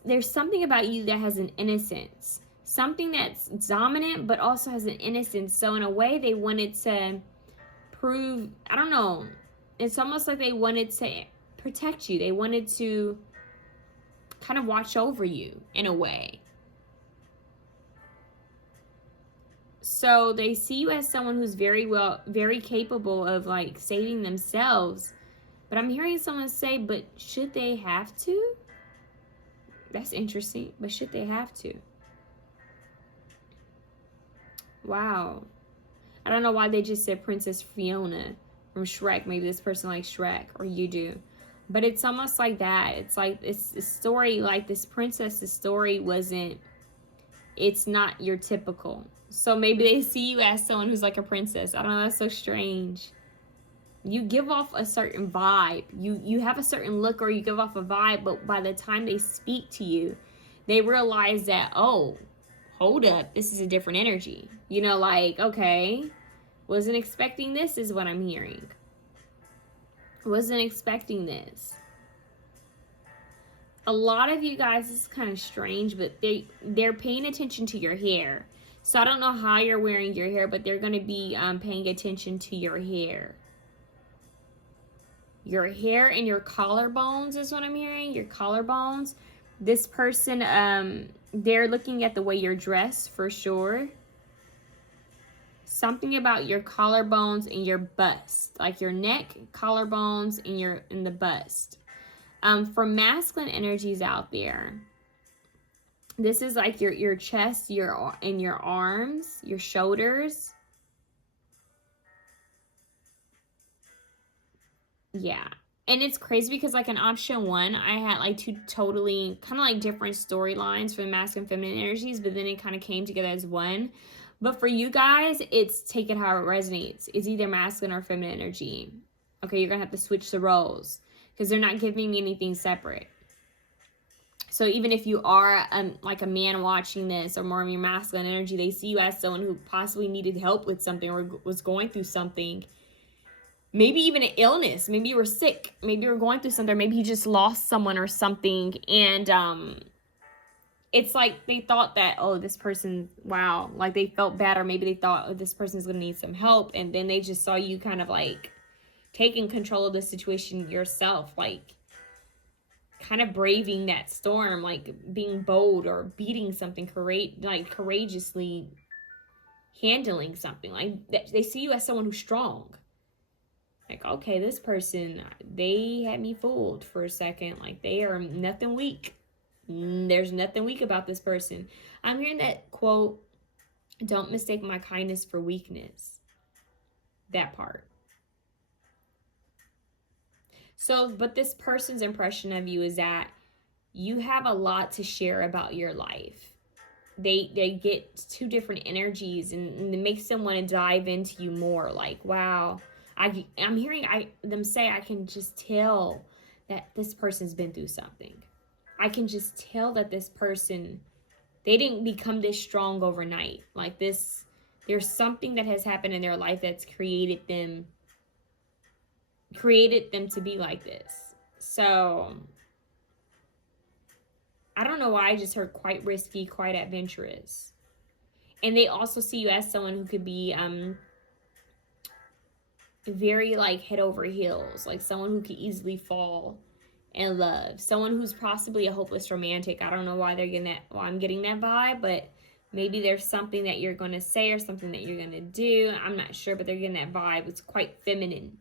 there's something about you that has an innocence. Something that's dominant, but also has an innocence. So in a way, they wanted to prove, I don't know, it's almost like they wanted to protect you. They wanted to kind of watch over you in a way. So they see you as someone who's very capable of like saving themselves. But I'm hearing someone say, but should they have to? That's interesting. But should they have to? Wow. I don't know why they just said Princess Fiona from Shrek. Maybe this person likes Shrek, or you do. But it's almost like that. It's like it's a story, like this princess's story it's not your typical. So maybe they see you as someone who's like a princess. I don't know, that's so strange. You give off a certain vibe. You have a certain look, or you give off a vibe, but by the time they speak to you, they realize that, oh, hold up, this is a different energy. You know, like, okay, wasn't expecting this is what I'm hearing. Wasn't expecting this. A lot of you guys, this is kind of strange, but they're paying attention to your hair. So I don't know how you're wearing your hair, but they're going to be paying attention to your hair. Your hair and your collarbones is what I'm hearing. Your collarbones. This person, they're looking at the way you're dressed for sure. something about your collarbones and your bust, like your neck, collarbones, and the bust. For masculine energies out there, this is like your chest, your arms, your shoulders. Yeah. And it's crazy because like in option 1, I had like 2 totally kind of like different storylines for the masculine and feminine energies, but then it kind of came together as one. But for you guys, it's take it how it resonates. It's either masculine or feminine energy. Okay, you're going to have to switch the roles because they're not giving me anything separate. So even if you are like a man watching this, or more of your masculine energy, they see you as someone who possibly needed help with something or was going through something. Maybe even an illness. Maybe you were sick. Maybe you were going through something. Maybe you just lost someone or something. And it's like they thought that, oh, this person, wow. Like they felt bad, or maybe they thought, oh, this person's going to need some help. And then they just saw you kind of like taking control of the situation yourself. Like kind of braving that storm, like being bold or beating something, courageously handling something. Like they see you as someone who's strong. Like, okay, this person, they had me fooled for a second. Like, they are nothing weak. There's nothing weak about this person. I'm hearing that quote, don't mistake my kindness for weakness. That part. So, but this person's impression of you is that you have a lot to share about your life. They get 2 different energies, and it makes them want to dive into you more. Like, wow, I'm hearing them say, I can just tell that this person's been through something. I can just tell that this person, they didn't become this strong overnight. Like this, there's something that has happened in their life that's created them to be like this. So I don't know why I just heard quite risky, quite adventurous. And they also see you as someone who could be very like head over heels, like someone who could easily fall in love, someone who's possibly a hopeless romantic. I don't know why they're getting that, why I'm getting that vibe, but maybe there's something that you're going to say or something that you're going to do. I'm not sure, but they're getting that vibe. It's quite feminine.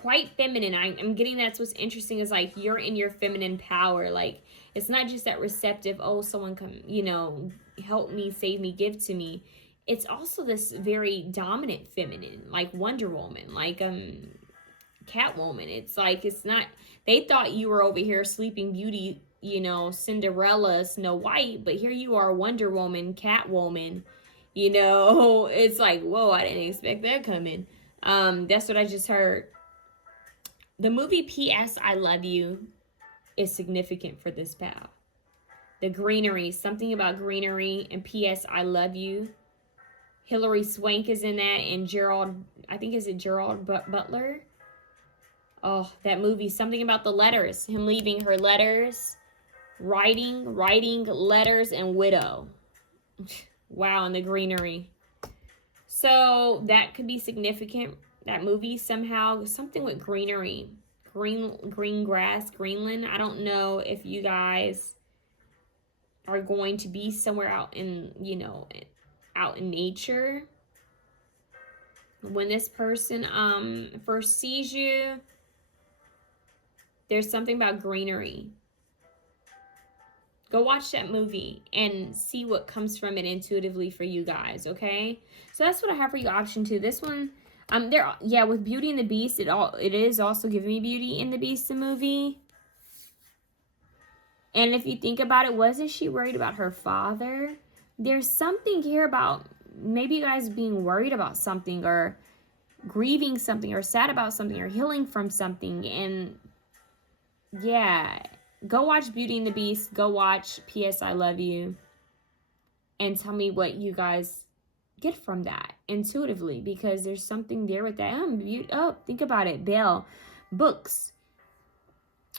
Quite feminine. I'm getting that's what's interesting is like you're in your feminine power. Like it's not just that receptive, oh, someone come, you know, help me, save me, give to me. It's also this very dominant feminine, like Wonder Woman, like Catwoman. It's like, it's not, they thought you were over here Sleeping Beauty, you know, Cinderella, Snow White, but here you are Wonder Woman, Catwoman, you know. It's like, whoa, I didn't expect that coming. That's what I just heard. The movie P.S. I Love You is significant for this pal. The greenery, something about greenery, and P.S. I Love You. Hilary Swank is in that, and Gerald, I think, is it Gerald Butler? Oh, that movie, something about the letters. Him leaving her letters, writing letters, and widow. Wow, and the greenery. So that could be significant. That movie somehow, something with greenery. Green grass, Greenland. I don't know if you guys are going to be somewhere out in, you know, out in nature when this person first sees you. There's something about greenery. Go watch that movie and see what comes from it intuitively for you guys, okay? So that's what I have for you, option 2. This one, with Beauty and the Beast, it is also giving me Beauty and the Beast, the movie. And if you think about it, wasn't she worried about her father? There's something here about maybe you guys being worried about something, or grieving something, or sad about something, or healing from something. And yeah, go watch Beauty and the Beast. Go watch P.S. I Love You. And tell me what you guys get from that intuitively, because there's something there with that. Oh, think about it. Belle, books,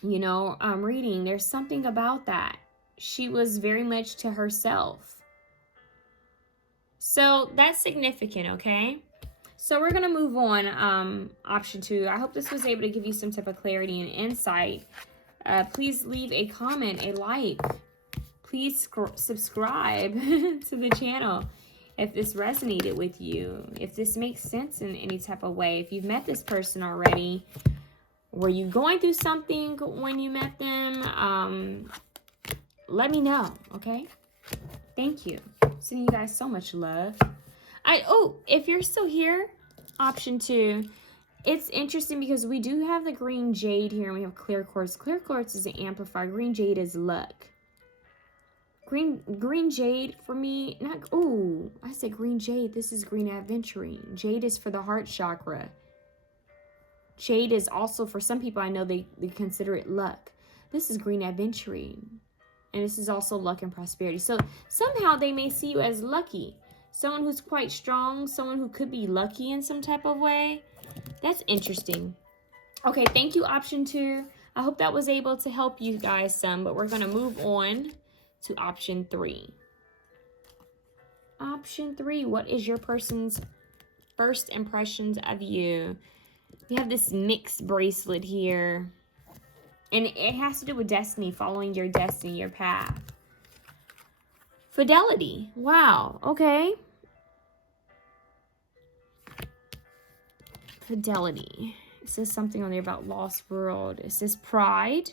you know, reading. There's something about that. She was very much to herself. So that's significant, okay? So we're going to move on, option 2. I hope this was able to give you some type of clarity and insight. Please leave a comment, a like. Please subscribe to the channel. if this resonated with you, if this makes sense in any type of way. If you've met this person already, were you going through something when you met them? Let me know, okay? Thank you. Sending you guys so much love. If you're still here, option 2. It's interesting because we do have the green jade here and we have clear quartz. Clear quartz is an amplifier. Green jade is luck. Green jade for me, I said green jade. This is green aventurine. Jade is for the heart chakra. Jade is also, for some people I know, they consider it luck. This is green aventurine. And this is also luck and prosperity. So somehow they may see you as lucky. Someone who's quite strong. Someone who could be lucky in some type of way. That's interesting. Okay, thank you, option 2. I hope that was able to help you guys some. But we're going to move on to option 3. Option 3. What is your person's first impressions of you? We have this mixed bracelet here. And it has to do with destiny, following your destiny, your path. Fidelity. Wow. Okay. Fidelity. It says something on there about lost world. It says pride.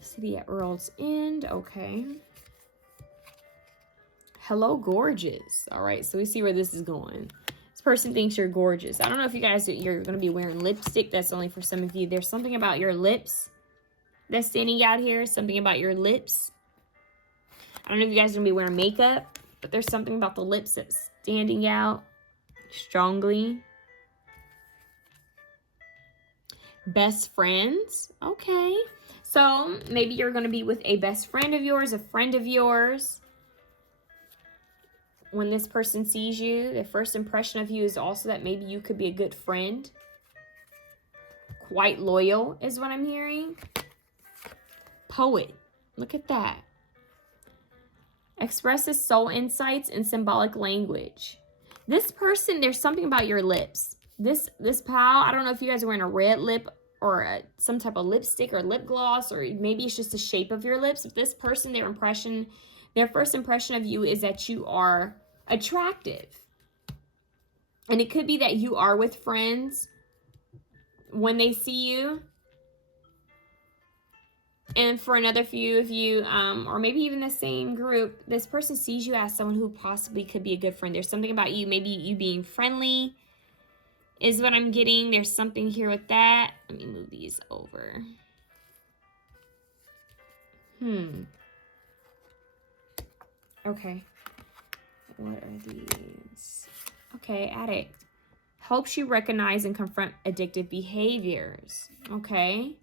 City at World's End. Okay. Hello, gorgeous. All right. So we see where this is going. This person thinks you're gorgeous. I don't know if you guys, you're going to be wearing lipstick. That's only for some of you. There's something about your lips that's standing out here. Something about your lips. I don't know if you guys are going to be wearing makeup, but there's something about the lips that's standing out strongly. Best friends. Okay. So maybe you're going to be with a best friend of yours, a friend of yours. When this person sees you, their first impression of you is also that maybe you could be a good friend. Quite loyal is what I'm hearing. Poet. Look at that. Expresses soul insights in symbolic language. This person, there's something about your lips. This pal, I don't know if you guys are wearing a red lip or some type of lipstick or lip gloss, or maybe it's just the shape of your lips. If this person, their first impression of you is that you are attractive. And it could be that you are with friends when they see you. And for another few of you, or maybe even the same group, this person sees you as someone who possibly could be a good friend. There's something about you, maybe you being friendly is what I'm getting. There's something here with that. Let me move these over. Okay. What are these? Okay, addict. Helps you recognize and confront addictive behaviors. Okay.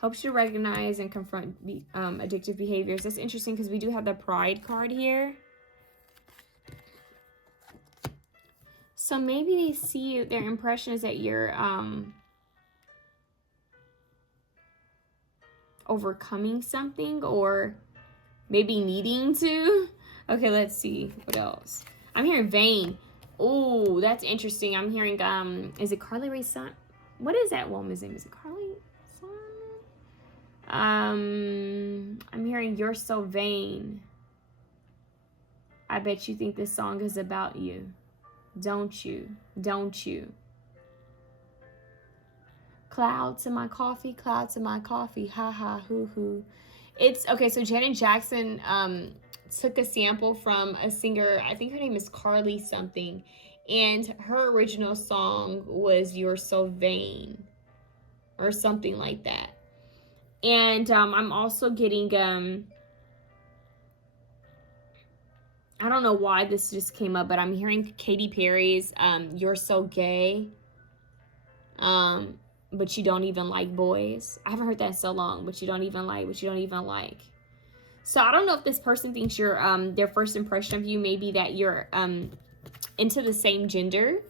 Helps you recognize and confront addictive behaviors. That's interesting because we do have the pride card here. So maybe they see you, their impression is that you're overcoming something or maybe needing to. Okay, let's see. What else? I'm hearing vain. Oh, that's interesting. I'm hearing, is it Carly Rae Jepsen? What is that woman's name? Is it Carly? I'm hearing you're so vain. I bet you think this song is about you. Don't you? Don't you? Cloud to my coffee, cloud to my coffee. Ha ha, hoo hoo. It's okay. So Janet Jackson took a sample from a singer. I think her name is Carly something. And her original song was You're So Vain or something like that. And I'm also getting, I don't know why this just came up, but I'm hearing Katy Perry's You're So Gay, but you don't even like boys. I haven't heard that in so long, but you don't even like, but you don't even like. So I don't know if this person thinks you're, their first impression of you may be that you're into the same gender.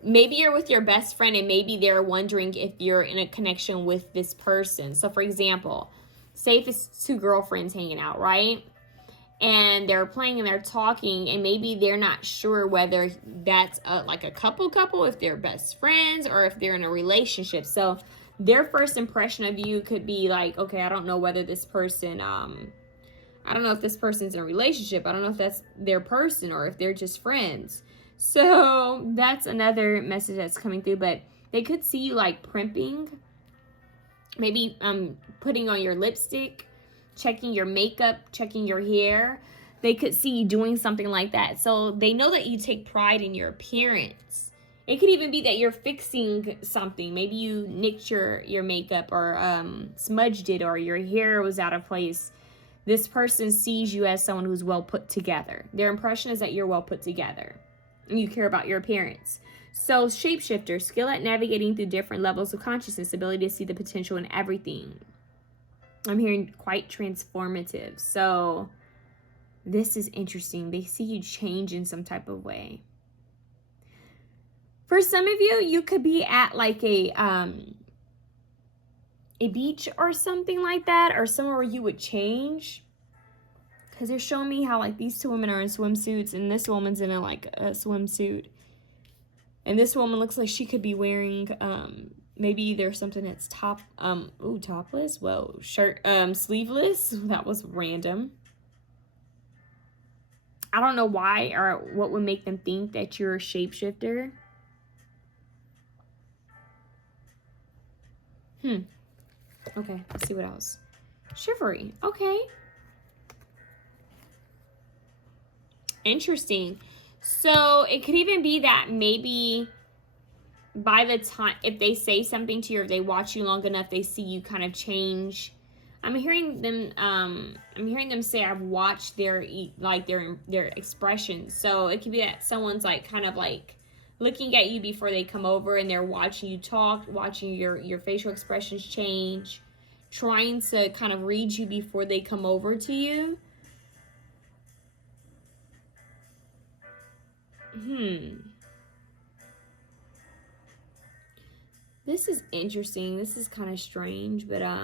Maybe you're with your best friend and maybe they're wondering if you're in a connection with this person. So for example, say if it's two girlfriends hanging out, right? And they're playing and they're talking and maybe they're not sure whether that's like a couple, if they're best friends or if they're in a relationship. So their first impression of you could be like, okay, I don't know whether this person, I don't know if this person's in a relationship. I don't know if that's their person or if they're just friends. So that's another message that's coming through. But they could see you like primping, maybe putting on your lipstick, checking your makeup, checking your hair. They could see you doing something like that. So they know that you take pride in your appearance. It could even be that you're fixing something. Maybe you nicked your makeup or smudged it, or your hair was out of place. This person sees you as someone who's well put together. Their impression is that you're well put together and you care about your appearance. So shapeshifter, skill at navigating through different levels of consciousness, ability to see the potential in everything. I'm hearing quite transformative. So this is interesting. They see you change in some type of way. For some of you, you could be at like a beach or something like that, or somewhere where you would change, because they're showing me how like these two women are in swimsuits and this woman's in a swimsuit, and this woman looks like she could be wearing maybe there's something that's topless, well, shirt, sleeveless. That was random. I don't know why or what would make them think that you're a shapeshifter. Okay, let's see what else. Chivalry. Okay. Interesting. So it could even be that maybe by the time, if they say something to you, or if they watch you long enough, they see you kind of change. I'm hearing them say, I've watched their expressions. So it could be that someone's like kind of like looking at you before they come over, and they're watching you talk, watching your facial expressions change, trying to kind of read you before they come over to you. This is interesting. This is kind of strange, but I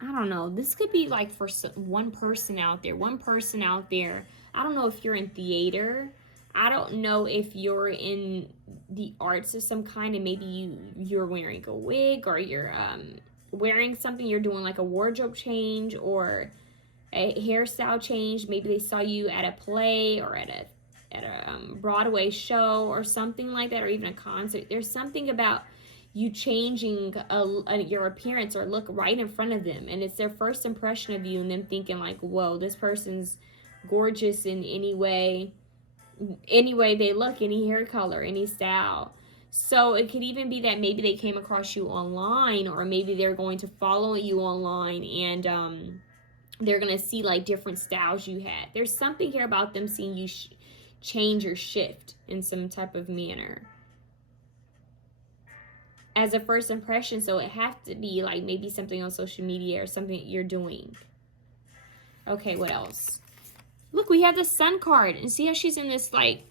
don't know. This could be like for one person out there. I don't know if you're in theater. I don't know if you're in the arts of some kind, and maybe you're wearing a wig, or you're wearing something. You're doing like a wardrobe change or a hairstyle change. Maybe they saw you at a play or at a Broadway show or something like that, or even a concert. There's something about you changing your appearance or look right in front of them, and it's their first impression of you, and them thinking like, whoa, this person's gorgeous in any way they look, any hair color, any style. So it could even be that maybe they came across you online, or maybe they're going to follow you online, and they're going to see like different styles you had. There's something here about them seeing you change or shift in some type of manner as a first impression. So it has to be like maybe something on social media or something that you're doing. Okay, what else? Look, we have the Sun card, and see how she's in this like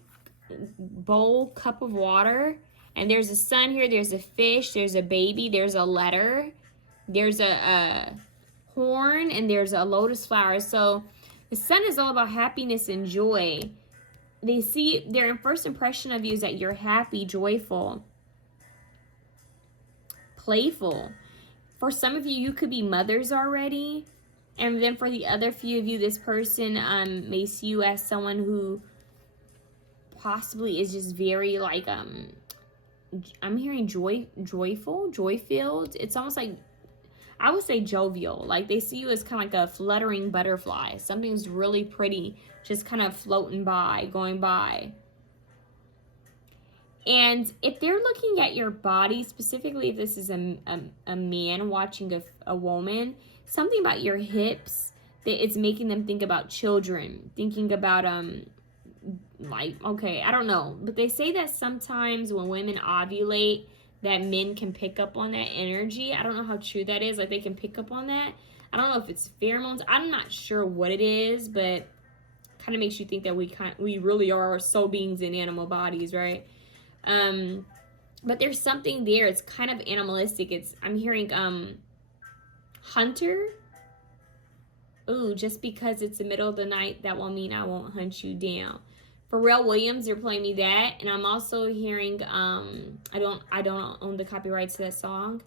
bowl cup of water, and there's a sun here, there's a fish, there's a baby, there's a letter, there's a horn, and there's a lotus flower. So the Sun is all about happiness and joy. They see, their first impression of you is that you're happy, joyful, playful. For some of you, you could be mothers already. And then for the other few of you, this person may see you as someone who possibly is just very like, I'm hearing joyful, joy-filled. It's almost like, I would say jovial. Like they see you as kind of like a fluttering butterfly. Something's really pretty, just kind of floating by, going by. And if they're looking at your body, specifically if this is a man watching a woman, something about your hips, that it's making them think about children, thinking about, like, okay, I don't know. But they say that sometimes when women ovulate, that men can pick up on that energy. I don't know how true that is. Like, they can pick up on that. I don't know if it's pheromones. I'm not sure what it is, but kind of makes you think that we really are soul beings in animal bodies, right? But there's something there. It's kind of animalistic. I'm hearing hunter. Ooh, just because it's the middle of the night, that won't mean I won't hunt you down. Pharrell Williams, you're playing me that. And I'm also hearing, I don't own the copyrights to that song.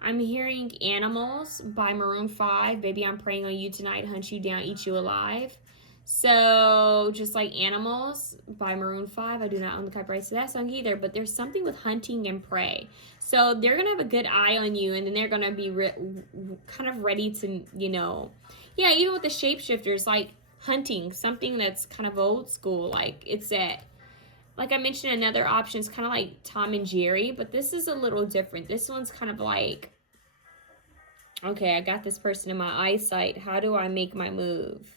I'm hearing Animals by Maroon 5. Baby, I'm praying on you tonight, hunt you down, eat you alive. So, just like Animals by Maroon 5, I do not own the copyrights to that song either, but there's something with hunting and prey. So, they're going to have a good eye on you, and then they're going to be kind of ready to, you know, yeah, even with the shapeshifters, like hunting, something that's kind of old school, like it's at, like I mentioned, another option is kind of like Tom and Jerry, but this is a little different. This one's kind of like, okay, I got this person in my eyesight. How do I make my move?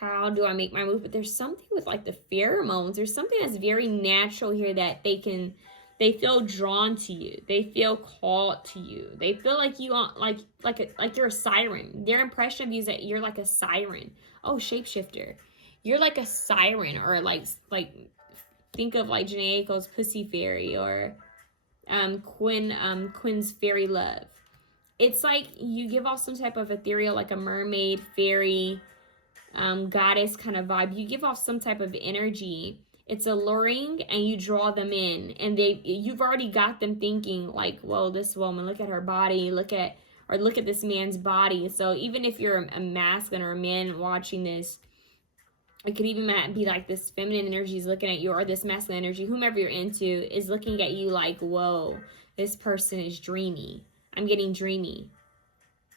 How do I make my move? But there's something with like the pheromones. There's something that's very natural here that they feel drawn to you. They feel called to you. They feel like you are like you're a siren. Their impression of you is that you're like a siren. Oh, shapeshifter. You're like a siren, or like think of like Janae Aiko's Pussy Fairy, or Quinn's Fairy Love. It's like you give off some type of ethereal, like a mermaid, fairy, goddess kind of vibe. You give off some type of energy. It's alluring, and you draw them in, and you've already got them thinking like, well, this woman, look at her body, look at this man's body. So even if you're a masculine or a man watching this, it could even be like this feminine energy is looking at you, or this masculine energy, whomever you're into, is looking at you like, whoa, this person is dreamy. I'm getting dreamy.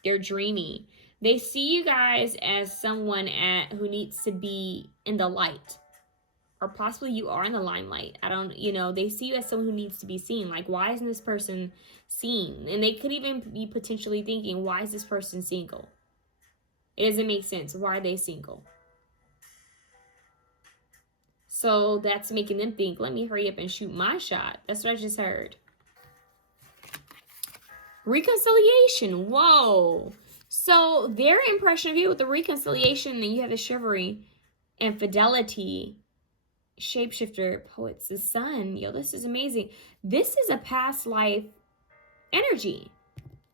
They're dreamy. They see you guys as someone who needs to be in the light. Or possibly you are in the limelight. I don't, they see you as someone who needs to be seen. Like, why isn't this person seen? And they could even be potentially thinking, why is this person single? It doesn't make sense. Why are they single? So that's making them think, let me hurry up and shoot my shot. That's what I just heard. Reconciliation. Whoa. So their impression of you with the reconciliation, and you have the chivalry and fidelity. Shapeshifter, poets, the sun. Yo, this is amazing. This is a past life energy.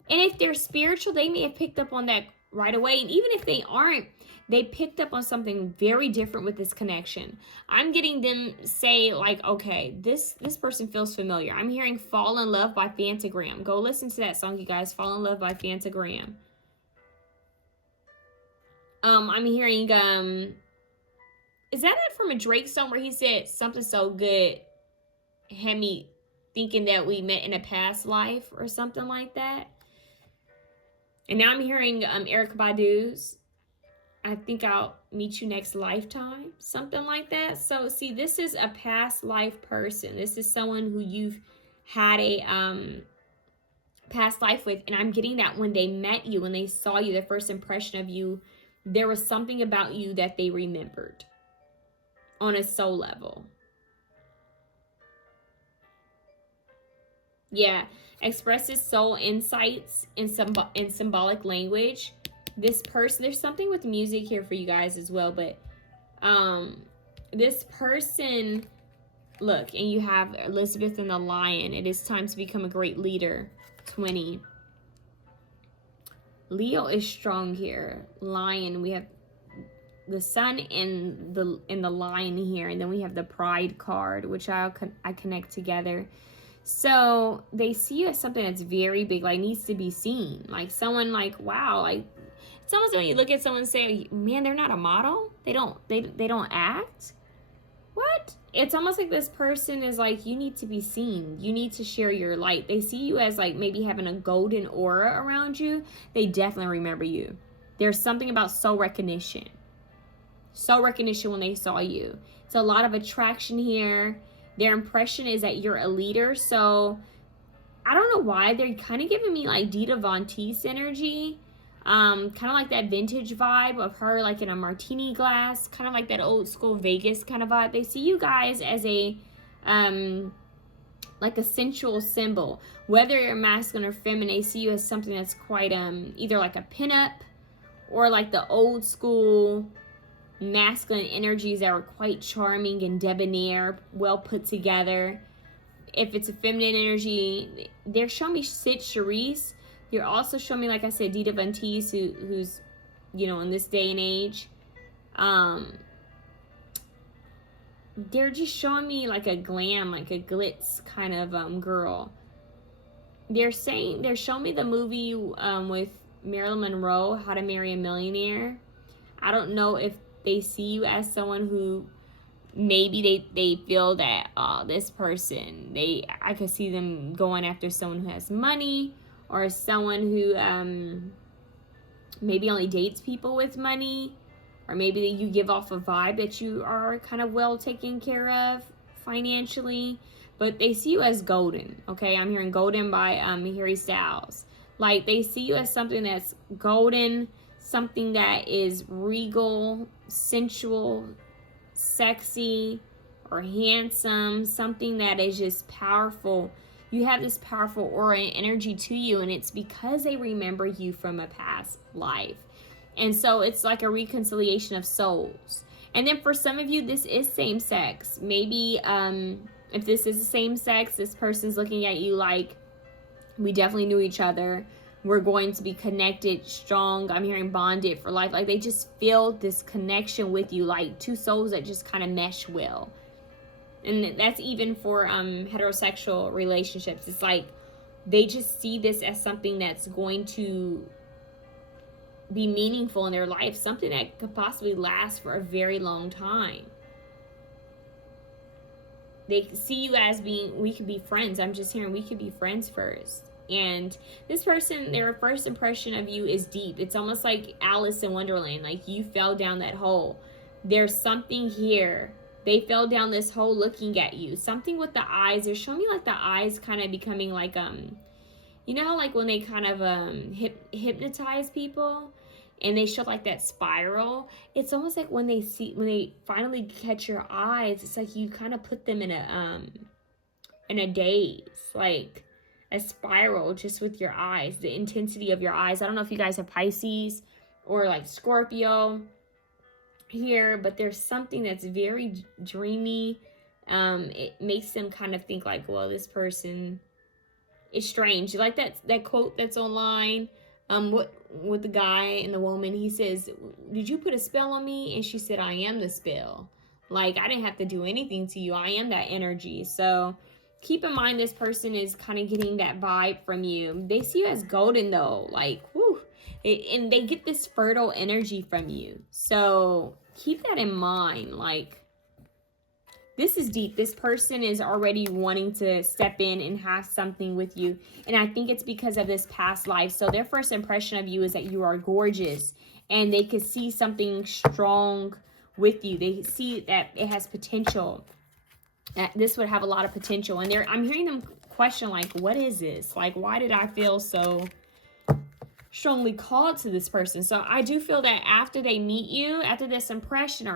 And if they're spiritual, they may have picked up on that right away. And even if they aren't, they picked up on something very different with this connection. I'm getting them say like, okay, this person feels familiar. I'm hearing Fall in Love by Fantagram. Go listen to that song, you guys. Fall in Love by Fantagram. I'm hearing, is that it from a Drake song where he said something so good had me thinking that we met in a past life or something like that? And now I'm hearing Erykah Badu's I think I'll meet you next lifetime, something like that. So see, this is a past life person. This is someone who you've had a past life with, and I'm getting that when they met you, when they saw you, their first impression of you, there was something about you that they remembered on a soul level. Yeah, expresses soul insights in symbolic language. This person, there's something with music here for you guys as well, but this person, look, and you have Elizabeth and the Lion. It is time to become a great leader. 20. Leo is strong here. Lion, we have the sun and the lion here, and then we have the Pride card, which I connect together. So they see you as something that's very big, like needs to be seen, like someone like, wow, like it's almost when you look at someone and say, man, they're not a model, they don't act. What? It's almost like this person is like, you need to be seen, you need to share your light. They see you as like maybe having a golden aura around you. They definitely remember you. There's something about soul recognition when they saw you. It's a lot of attraction here. Their impression is that you're a leader. So I don't know why they're kind of giving me like Dita Von Teese energy. Kind of like that vintage vibe of her like in a martini glass, kind of like that old school Vegas kind of vibe. They see you guys as a like a sensual symbol, whether you're masculine or feminine. They see you as something that's quite either like a pinup or like the old school masculine energies that were quite charming and debonair, well put together. If it's a feminine energy, they're showing me Sid Charisse. You're also showing me, like I said, Dita Von Teese, who's, in this day and age. they're just showing me like a glam, like a glitz kind of girl. They're showing me the movie with Marilyn Monroe, How to Marry a Millionaire. I don't know if they see you as someone who maybe they feel that this person, I could see them going after someone who has money, or someone who maybe only dates people with money, or maybe that you give off a vibe that you are kind of well taken care of financially. But they see you as golden, okay? I'm hearing golden by Harry Styles. Like, they see you as something that's golden, something that is regal, sensual, sexy, or handsome, something that is just powerful. You have this powerful aura and energy to you, and it's because they remember you from a past life. And so it's like a reconciliation of souls. And then for some of you, this is same sex. Maybe if this is the same sex, this person's looking at you like, we definitely knew each other. We're going to be connected, strong. I'm hearing bonded for life. Like, they just feel this connection with you, like two souls that just kind of mesh well. And that's even for heterosexual relationships. It's like they just see this as something that's going to be meaningful in their life, something that could possibly last for a very long time. They see you as being, we could be friends. I'm just hearing we could be friends first. And this person, their first impression of you is deep. It's almost like Alice in Wonderland. Like, you fell down that hole. There's something here. They fell down this hole looking at you. Something with the eyes. They're showing me like the eyes kind of becoming like, you know how like when they kind of hypnotize people and they show like that spiral? It's almost like when they finally catch your eyes, it's like you kind of put them in a daze, like a spiral just with your eyes, the intensity of your eyes. I don't know if you guys have Pisces or like Scorpio here, but there's something that's very dreamy. It makes them kind of think like, well, this person is strange. Like that quote that's online, with the guy and the woman, he says, did you put a spell on me? And she said, I am the spell. Like, I didn't have to do anything to you. I am that energy. So keep in mind, this person is kind of getting that vibe from you. They see you as golden though, like, whoo. And they get this fertile energy from you. So keep that in mind. Like, this is deep. This person is already wanting to step in and have something with you. And I think it's because of this past life. So their first impression of you is that you are gorgeous. And they could see something strong with you. They see that it has potential. That this would have a lot of potential. And I'm hearing them question, like, what is this? Like, why did I feel so strongly called to this person? So I do feel that after they meet you, after this impression,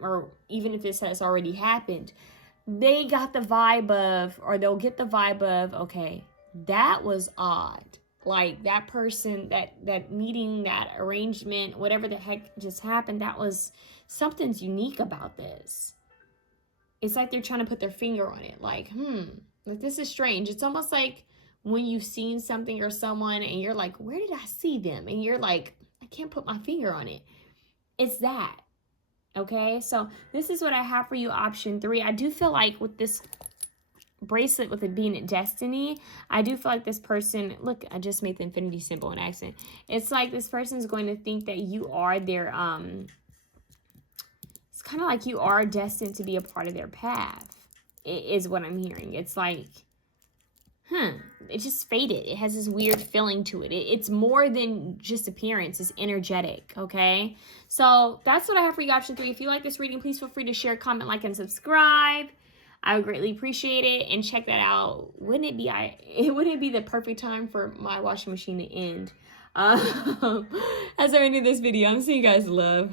or even if this has already happened, they got the vibe of, or they'll get the vibe of, okay, that was odd. Like, that person, that meeting, that arrangement, whatever the heck just happened, that was, something's unique about this. It's like they're trying to put their finger on it. Like, like, this is strange. It's almost like when you've seen something or someone and you're like, where did I see them? And you're like, I can't put my finger on it. It's that. Okay, so this is what I have for you, option 3. I do feel like with this bracelet, with it being destiny, I do feel like this person, look, I just made the infinity symbol in accent. It's like this person is going to think that you are their, it's kind of like you are destined to be a part of their path, is what I'm hearing. It's like, it just faded. It has this weird feeling to it. It's more than just appearance. It's energetic, okay? So that's what I have for you, option 3. If you like this reading, please feel free to share, comment, like, and subscribe. I would greatly appreciate it. And check that out. Wouldn't it be the perfect time for my washing machine to end? As I ended this video, I'm seeing you guys, love.